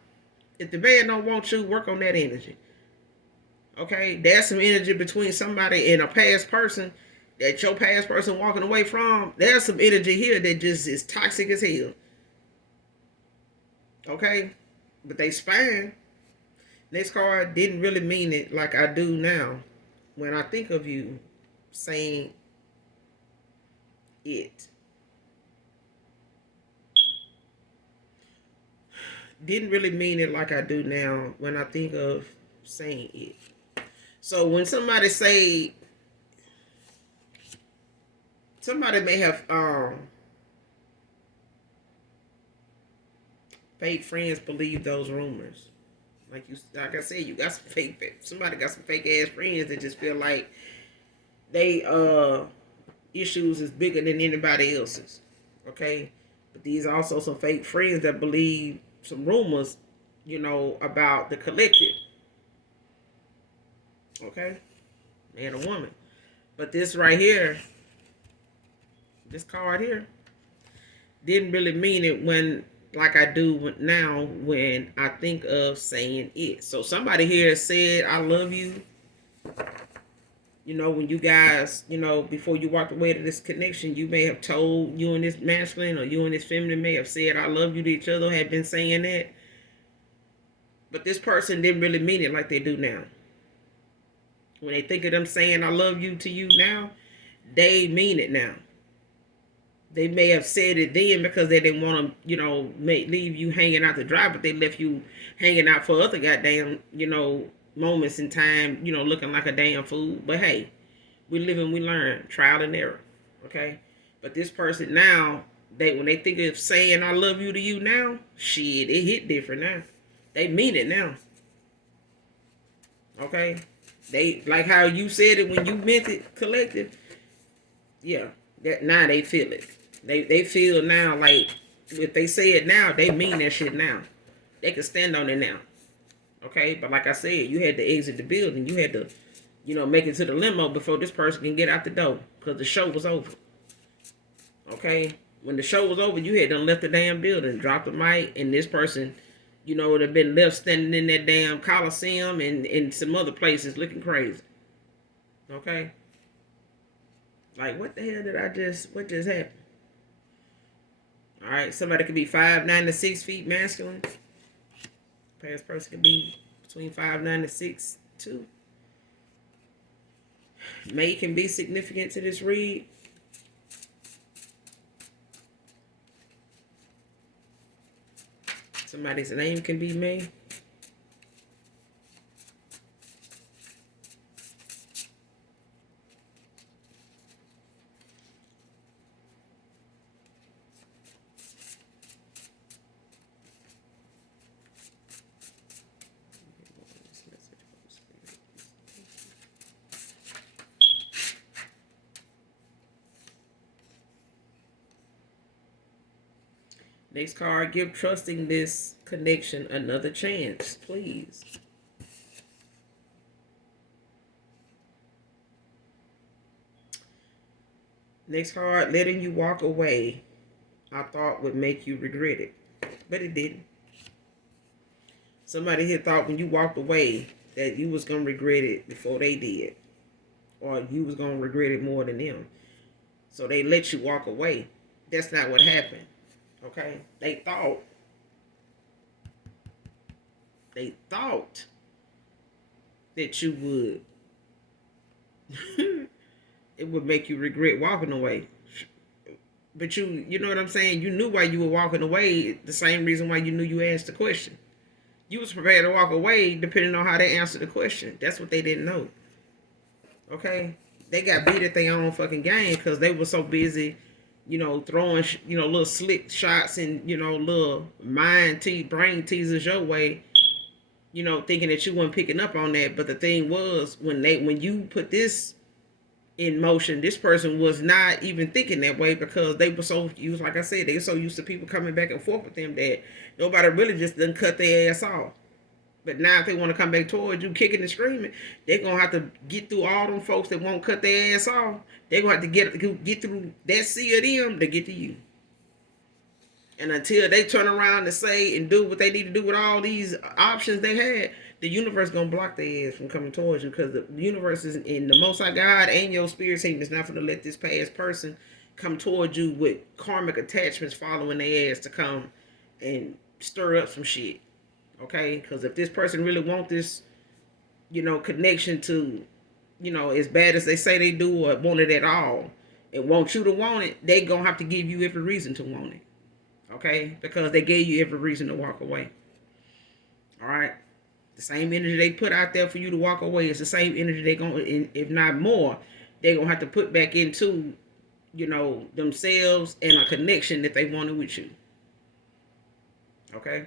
If the man don't want you, work on that energy. Okay? There's some energy between somebody and a past person that your past person walking away from. There's some energy here that just is toxic as hell. Okay? But they spying. Next card, didn't really mean it like I do now. When I think of you saying it. Didn't really mean it like I do now when I think of saying it. So when somebody may have fake friends believe those rumors. Like I said, you got somebody got some fake ass friends that just feel like they issues is bigger than anybody else's. Okay? But these are also some fake friends that believe some rumors, about the collective. Okay? Man or woman. But this right here, this card here, didn't really mean it like I do now when I think of saying it. So somebody here said, I love you. When you guys, before you walked away to this connection, you may have told, you and this masculine or you and this feminine may have said, I love you to each other, have been saying that. But this person didn't really mean it like they do now. When they think of them saying, I love you to you now, they mean it now. They may have said it then because they didn't want to, leave you hanging out to dry, but they left you hanging out for other goddamn, moments in time, looking like a damn fool. But hey, we live and we learn, trial and error. Okay? But this person now, when they think of saying I love you to you now, shit, it hit different now. They mean it now. Okay? They, like how you said it when you meant it, collective. Yeah. Now they feel it. They feel now like if they say it now, they mean that shit now. They can stand on it now. Okay? But like I said, you had to exit the building. You had to, make it to the limo before this person can get out the door because the show was over. Okay? When the show was over, you had done left the damn building, dropped the mic, and this person, would have been left standing in that damn Coliseum and some other places looking crazy. Okay? Like, what the hell what just happened? All right, somebody could be 5'9" to 6 feet masculine. Past person can be between 5'9" and 6'2". May can be significant to this read. Somebody's name can be May. Next card, give trusting this connection another chance, please. Next card, letting you walk away, I thought would make you regret it, but it didn't. Somebody here thought when you walked away that you was going to regret it before they did, or you was going to regret it more than them. So they let you walk away. That's not what happened. Okay? They thought that you would. It would make you regret walking away. But you know what I'm saying? You knew why you were walking away, the same reason why you knew you asked the question. You was prepared to walk away depending on how they answered the question. That's what they didn't know. Okay? They got beat at their own fucking game because they were so busy, throwing, little slick shots and, little brain teasers your way, thinking that you weren't picking up on that. But the thing was, when you put this in motion, this person was not even thinking that way because they were so used, like I said, they were so used to people coming back and forth with them that nobody really just done cut their ass off. But now if they want to come back towards you kicking and screaming, they're going to have to get through all them folks that won't cut their ass off. They're going to have to get through that sea of them to get to you. And until they turn around and say and do what they need to do with all these options they had, the universe going to block their ass from coming towards you because the universe is in the Most High God and your spirit team is not going to let this past person come towards you with karmic attachments following their ass to come and stir up some shit. Okay? Because if this person really want this, connection to, as bad as they say they do or want it at all, and want you to want it, they going to have to give you every reason to want it. Okay? Because they gave you every reason to walk away. All right? The same energy they put out there for you to walk away is the same energy they're going to, if not more, they're going to have to put back into, themselves and a connection that they wanted with you. Okay?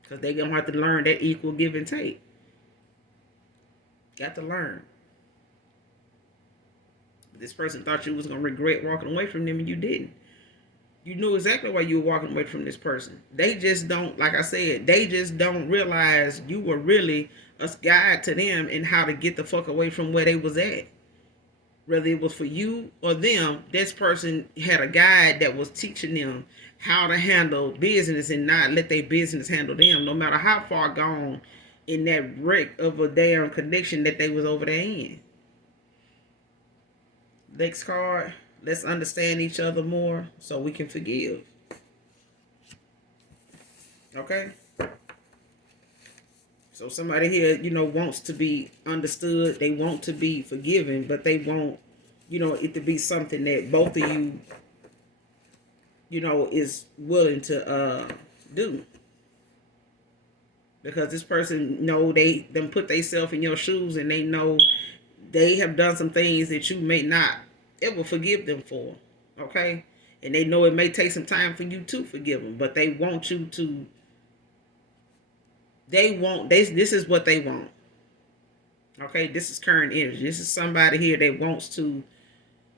Because they're going to have to learn that equal give and take. Got to learn. This person thought you was going to regret walking away from them and you didn't. You knew exactly why you were walking away from this person. They just don't, like I said, they just don't realize you were really a guide to them and how to get the fuck away from where they was at. Whether it was for you or them, this person had a guide that was teaching them how to handle business and not let their business handle them, no matter how far gone in that wreck of a damn connection that they was over there in. Next card. Let's understand each other more so we can forgive. Okay? So somebody here, wants to be understood. They want to be forgiven, but they want, it to be something that both of you, is willing to do. Because this person they put themselves in your shoes and they know they have done some things that you may not ever forgive them for. Okay? And they know it may take some time for you to forgive them, but they want you to. This is what they want. Okay? This is current energy. This is somebody here that wants to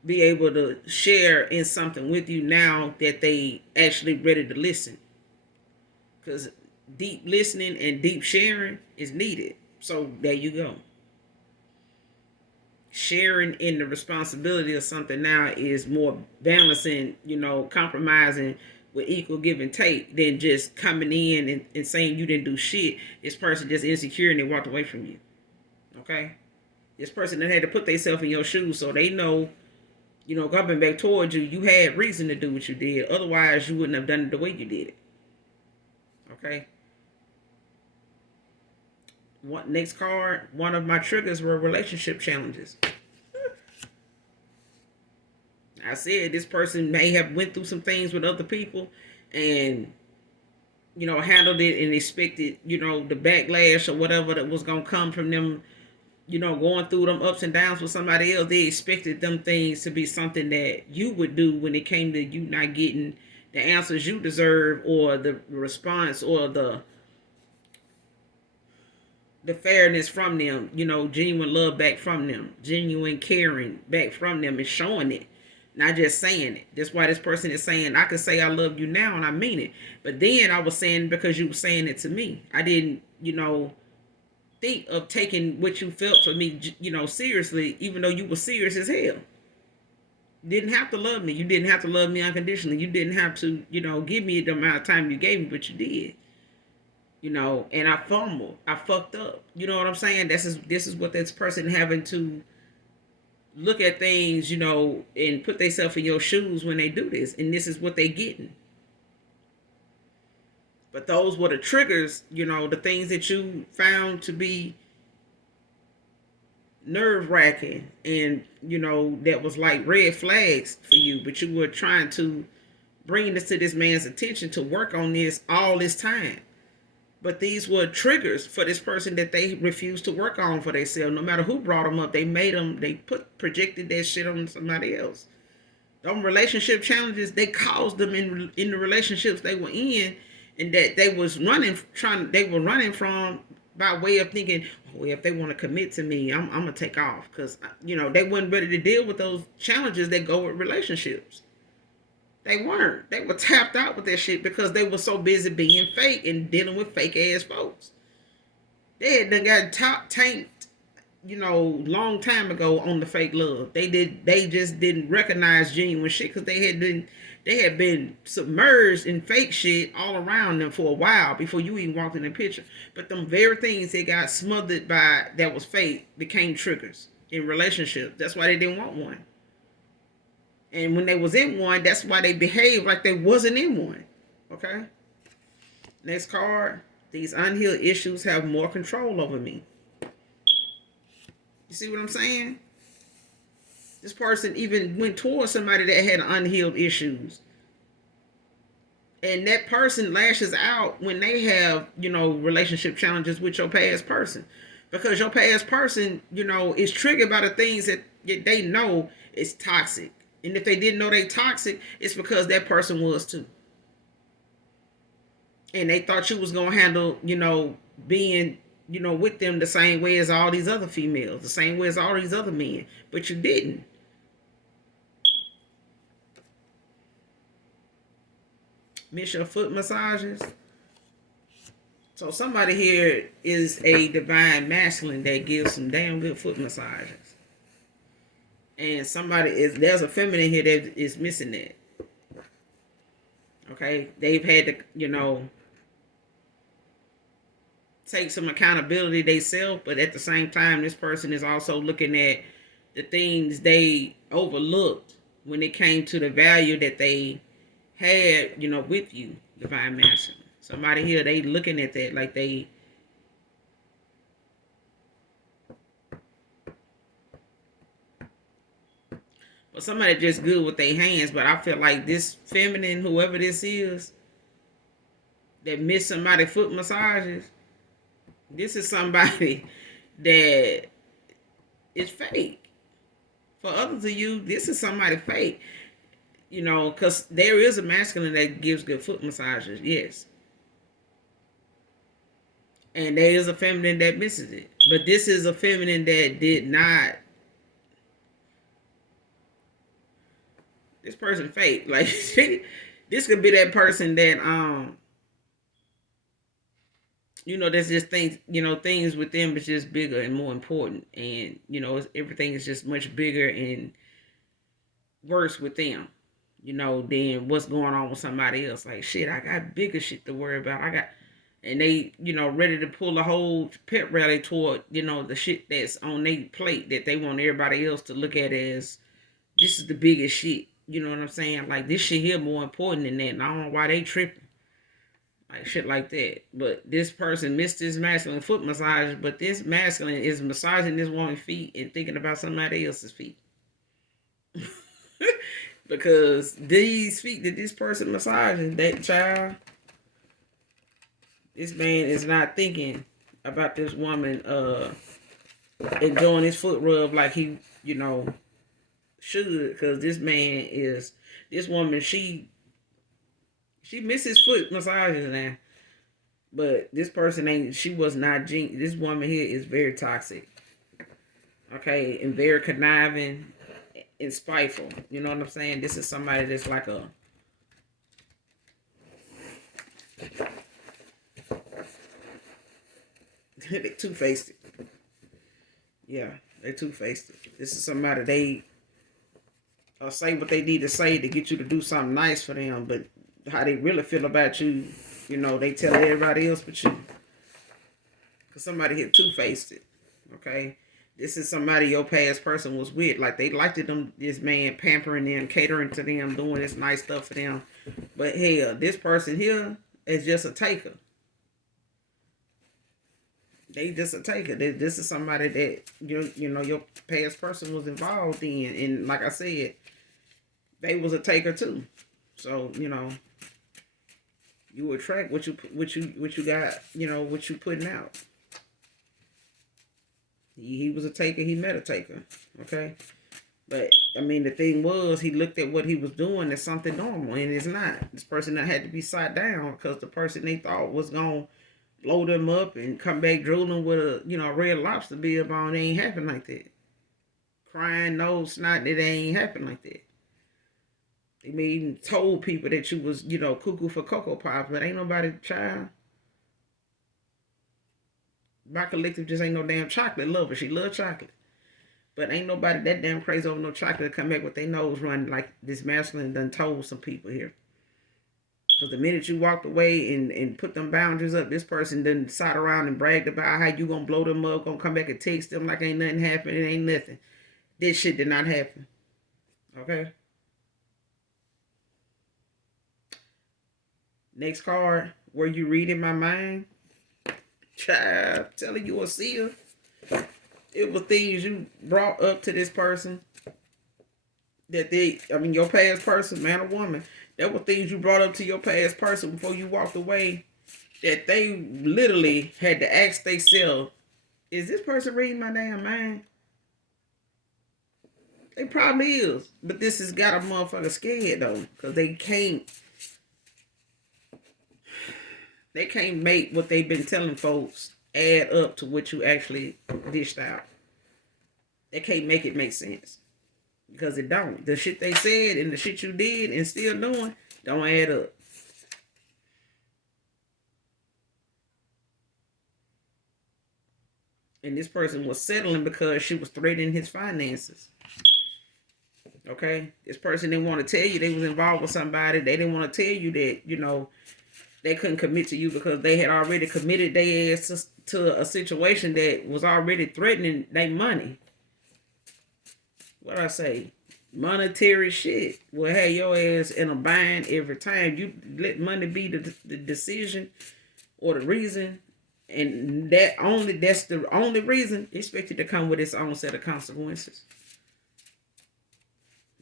be able to share in something with you now that they actually ready to listen. Because deep listening and deep sharing is needed. So there you go. Sharing in the responsibility of something now is more balancing, compromising with equal give and take than just coming in and saying you didn't do shit. This person just insecure and they walked away from you. Okay? This person that had to put themselves in your shoes so they know, coming back towards you, you had reason to do what you did. Otherwise, you wouldn't have done it the way you did it. Okay? What next card? One of my triggers were relationship challenges. I said this person may have went through some things with other people, and handled it and expected the backlash or whatever that was gonna come from them. Going through them ups and downs with somebody else, they expected them things to be something that you would do when it came to you not getting the answers you deserve, or the response, or the fairness from them, genuine love back from them, genuine caring back from them, and showing it, not just saying it. That's why this person is saying, I could say I love you now and I mean it. But then I was saying because you were saying it to me. I didn't, think of taking what you felt for me, seriously, even though you were serious as hell. You didn't have to love me. You didn't have to love me unconditionally. You didn't have to, give me the amount of time you gave me, but you did. And I fumbled. I fucked up. You know what I'm saying? This is what this person having to look at things, and put themselves in your shoes when they do this. And this is what they getting. But those were the triggers, the things that you found to be nerve wracking, and that was like red flags for you. But you were trying to bring this to this man's attention to work on this all this time. But these were triggers for this person that they refused to work on for themselves. No matter who brought them up, they projected that shit on somebody else. Them relationship challenges, they caused them in the relationships they were in, and that they were running from, by way of thinking, oh, if they want to commit to me, I'm gonna take off, because they weren't ready to deal with those challenges that go with relationships. They weren't. They were tapped out with that shit because they were so busy being fake and dealing with fake ass folks. They had done got tanked, long time ago on the fake love. They just didn't recognize genuine shit because they had been submerged in fake shit all around them for a while before you even walked in the picture. But them very things they got smothered by that was fake became triggers in relationships. That's why they didn't want one. And when they was in one, that's why they behaved like they wasn't in one. Okay? Next card. These unhealed issues have more control over me. You see what I'm saying? This person even went towards somebody that had unhealed issues. And that person lashes out when they have, relationship challenges with your past person. Because your past person, is triggered by the things that they know is toxic. And if they didn't know they toxic, it's because that person was too. And they thought you was going to handle, being, with them the same way as all these other females, the same way as all these other men. But you didn't. Miss your foot massages. So somebody here is a divine masculine that gives some damn good foot massages. And there's a feminine here that is missing that. Okay? They've had to, take some accountability themselves, but at the same time, this person is also looking at the things they overlooked when it came to the value that they had, with you, divine masculine. Somebody here, they looking at that like they but somebody just good with their hands. But I feel like this feminine, whoever this is, that miss somebody foot massages, this is somebody that is fake. For others of you, this is somebody fake. Because there is a masculine that gives good foot massages, yes. And there is a feminine that misses it. But this is a feminine that did not. This person fake. Like, this could be that person that, there's just things, things with them is just bigger and more important. And, everything is just much bigger and worse with them, than what's going on with somebody else. Like, shit, I got bigger shit to worry about. And they, ready to pull a whole pep rally toward, the shit that's on their plate that they want everybody else to look at as, this is the biggest shit. You know what I'm saying? Like, this shit here more important than that. And I don't know why they tripping. like shit like that. But this person missed this masculine foot massage, but this masculine is massaging this woman's feet and thinking about somebody else's feet. Because these feet that this person massaging, that child, this man is not thinking about this woman enjoying his foot rub like he, should. Because this woman, she misses foot massages now. But this person she was not, this woman here is very toxic. Okay, and very conniving and spiteful. You know what I'm saying? This is somebody that's like they two-faced it. Yeah, they two-faced it. This is somebody they say what they need to say to get you to do something nice for them, but how they really feel about you, they tell everybody else but you. Because somebody here two-faced it. Okay? This is somebody your past person was with. Like, they liked this man pampering them, catering to them, doing this nice stuff for them. But hell, this person here is just a taker. They just a taker. This is somebody that, your past person was involved in. And like I said, they was a taker too. So, you attract what you got, what you putting out. He was a taker. He met a taker. Okay. But, the thing was, he looked at what he was doing as something normal, and it's not. This person that had to be sat down because the person they thought was going to blow them up and come back drooling with a, Red Lobster bib on, it ain't happen like that. Crying, nose, snot, it ain't happen like that. They may even told people that you was, cuckoo for Cocoa Pops, but ain't nobody, child. My collective just ain't no damn chocolate lover. She love chocolate. But ain't nobody that damn crazy over no chocolate to come back with their nose running like this masculine done told some people here. Because the minute you walked away and put them boundaries up, this person done sat around and bragged about how you gonna blow them up, gonna come back and text them like ain't nothing happened, it ain't nothing. This shit did not happen. Okay? Next card, were you reading my mind? Child, telling you a seer. It was things you brought up to this person that your past person, man or woman, there were things you brought up to your past person before you walked away that they literally had to ask themselves, is this person reading my damn mind? They probably is. But this has got a motherfucker scared though, because they can't make what they've been telling folks add up to what you actually dished out. They can't make it make sense. Because it don't. The shit they said and the shit you did and still doing don't add up. And this person was settling because she was threatening his finances. Okay? This person didn't want to tell you they was involved with somebody. They didn't want to tell you that, they couldn't commit to you because they had already committed their ass to a situation that was already threatening their money. What I say? Monetary shit will have your ass in a bind every time. You let money be the decision or the reason, and that's the only reason, expected to come with its own set of consequences.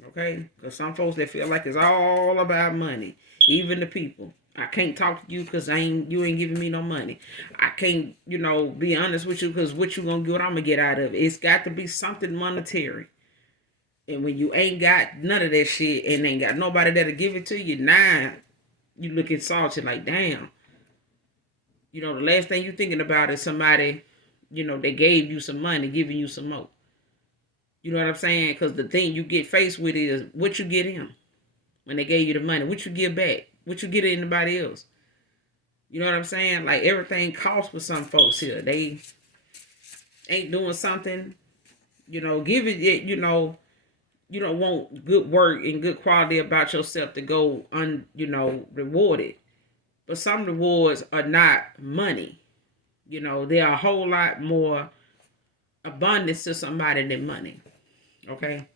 Okay? Because some folks that feel like it's all about money, even the people. I can't talk to you because you ain't giving me no money. I can't, be honest with you because what you gonna get, what I'm gonna get out of it. It's got to be something monetary. And when you ain't got none of that shit and ain't got nobody that'll give it to you, now you looking salty like, damn. The last thing you thinking about is somebody, they gave you some money, giving you some more. You know what I'm saying? Because the thing you get faced with is what you get him when they gave you the money. What you give back? What you get anybody else? You know what I'm saying? Like, everything costs with some folks here. They ain't doing something, give it, you don't want good work and good quality about yourself to go rewarded. But some rewards are not money. There are a whole lot more abundance to somebody than money. Okay?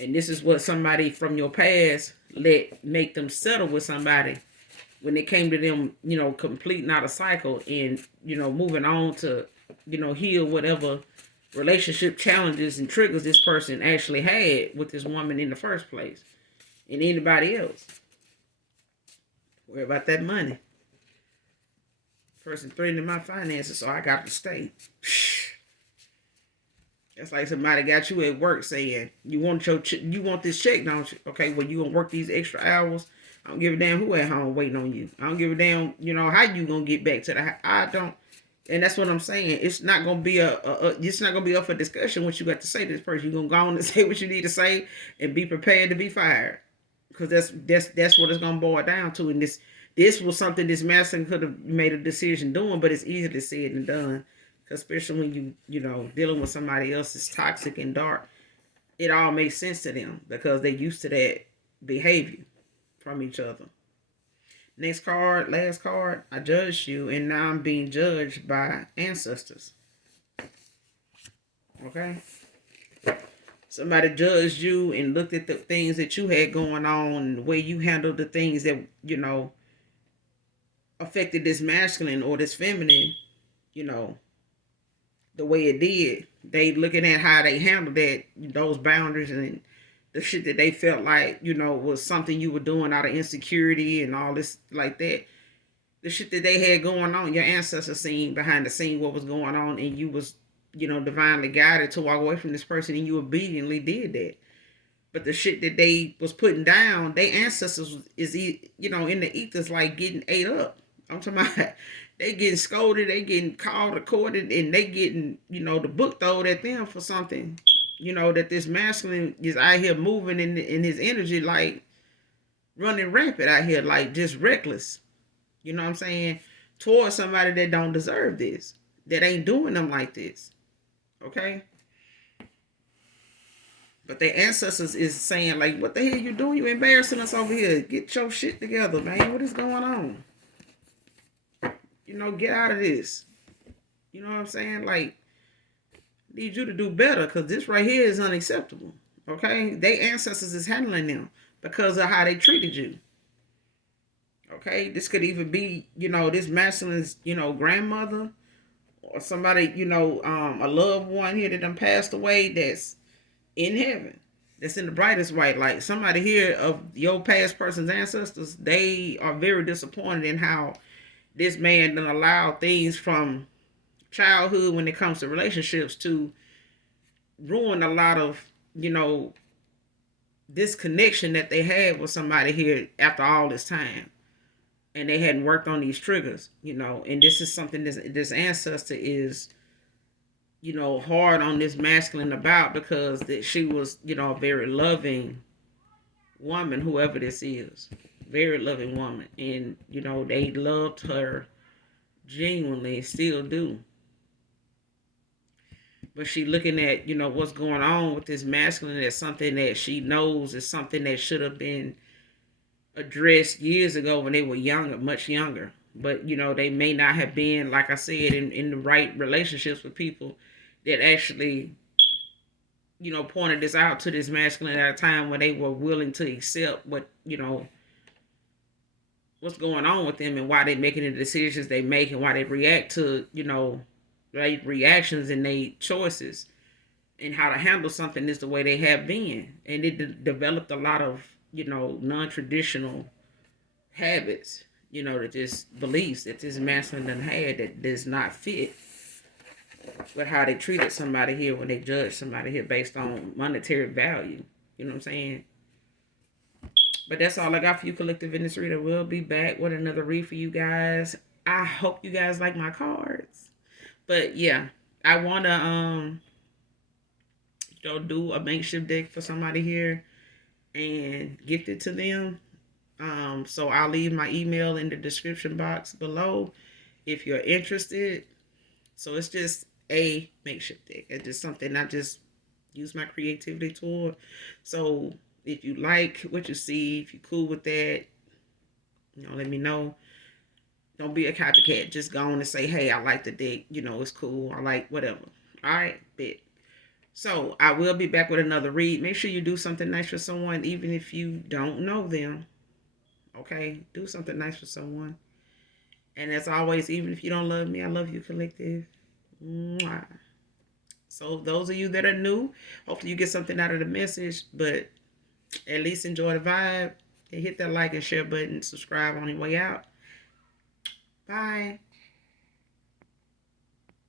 And this is what somebody from your past make them settle with somebody when it came to them, completing out a cycle and, moving on to, heal whatever relationship challenges and triggers this person actually had with this woman in the first place and anybody else. Worry about that money. Person threatening my finances, so I got to stay. That's like somebody got you at work saying you want this check, don't you? Okay, well, you gonna work these extra hours. I don't give a damn who at home waiting on you. I don't give a damn, how you gonna get back to the house. I don't, and that's what I'm saying. It's not gonna be it's not gonna be up for discussion what you got to say to this person. You're gonna go on and say what you need to say and be prepared to be fired, because that's what it's gonna boil down to. And this was something this masculine could have made a decision doing, but it's easier said than done. Especially when dealing with somebody else is toxic and dark, it all makes sense to them because they're used to that behavior from each other. Next card, last card. I judged you, and now I'm being judged by ancestors. Okay? Somebody judged you and looked at the things that you had going on and the way you handled the things that, affected this masculine or this feminine, the way it did. They looking at how they handled those boundaries and the shit that they felt like, was something you were doing out of insecurity and all this like that. The shit that they had going on, your ancestors seen behind the scene what was going on, and you was, divinely guided to walk away from this person, and you obediently did that. But the shit that they was putting down, they ancestors is, in the ethers like getting ate up. I'm talking about they getting scolded, they getting called, recorded, and they getting, the book thrown at them for something, that this masculine is out here moving in his energy, like running rampant out here, like just reckless. You know what I'm saying? Towards somebody that don't deserve this, that ain't doing them like this. Okay? But their ancestors is saying, like, what the hell you doing? You embarrassing us over here. Get your shit together, man. What is going on? Get out of this. You know what I'm saying? Like, need you to do better, because this right here is unacceptable. Okay? Their ancestors is handling them because of how they treated you. Okay? This could even be, this masculine's, grandmother or somebody, a loved one here that done passed away that's in heaven, that's in the brightest white light. Somebody here of your past person's ancestors, they are very disappointed in how this man done allow things from childhood when it comes to relationships to ruin a lot of, this connection that they had with somebody here after all this time. And they hadn't worked on these triggers, and this is something this ancestor is, hard on this masculine about, because that she was, a very loving woman, whoever this is. Very loving woman. And, they loved her genuinely, still do. But she looking at, what's going on with this masculine as something that she knows is something that should have been addressed years ago when they were younger, much younger. But, they may not have been, like I said, in the right relationships with people that actually, pointed this out to this masculine at a time when they were willing to accept what, what's going on with them and why they're making the decisions they make and why they react to, their reactions and their choices and how to handle something is the way they have been. And it developed a lot of, non-traditional habits, that this beliefs that this masculine done had that does not fit with how they treated somebody here when they judge somebody here based on monetary value. You know what I'm saying? But that's all I got for you, collective in this reader. We'll be back with another read for you guys. I hope you guys like my cards. But yeah, I want to do a makeshift deck for somebody here and gift it to them. So I'll leave my email in the description box below if you're interested. So it's just a makeshift deck. It's just something I just use my creativity toward. So if you like what you see, if you're cool with that, let me know. Don't be a copycat. Just go on and say, hey, I like the deck. It's cool. I like whatever. All right, bet. So I will be back with another read. Make sure you do something nice for someone, even if you don't know them. Okay? Do something nice for someone. And as always, even if you don't love me, I love you, collective. Mwah. So those of you that are new, hopefully you get something out of the message, but at least enjoy the vibe. And hit that like and share button, subscribe on your way out. Bye.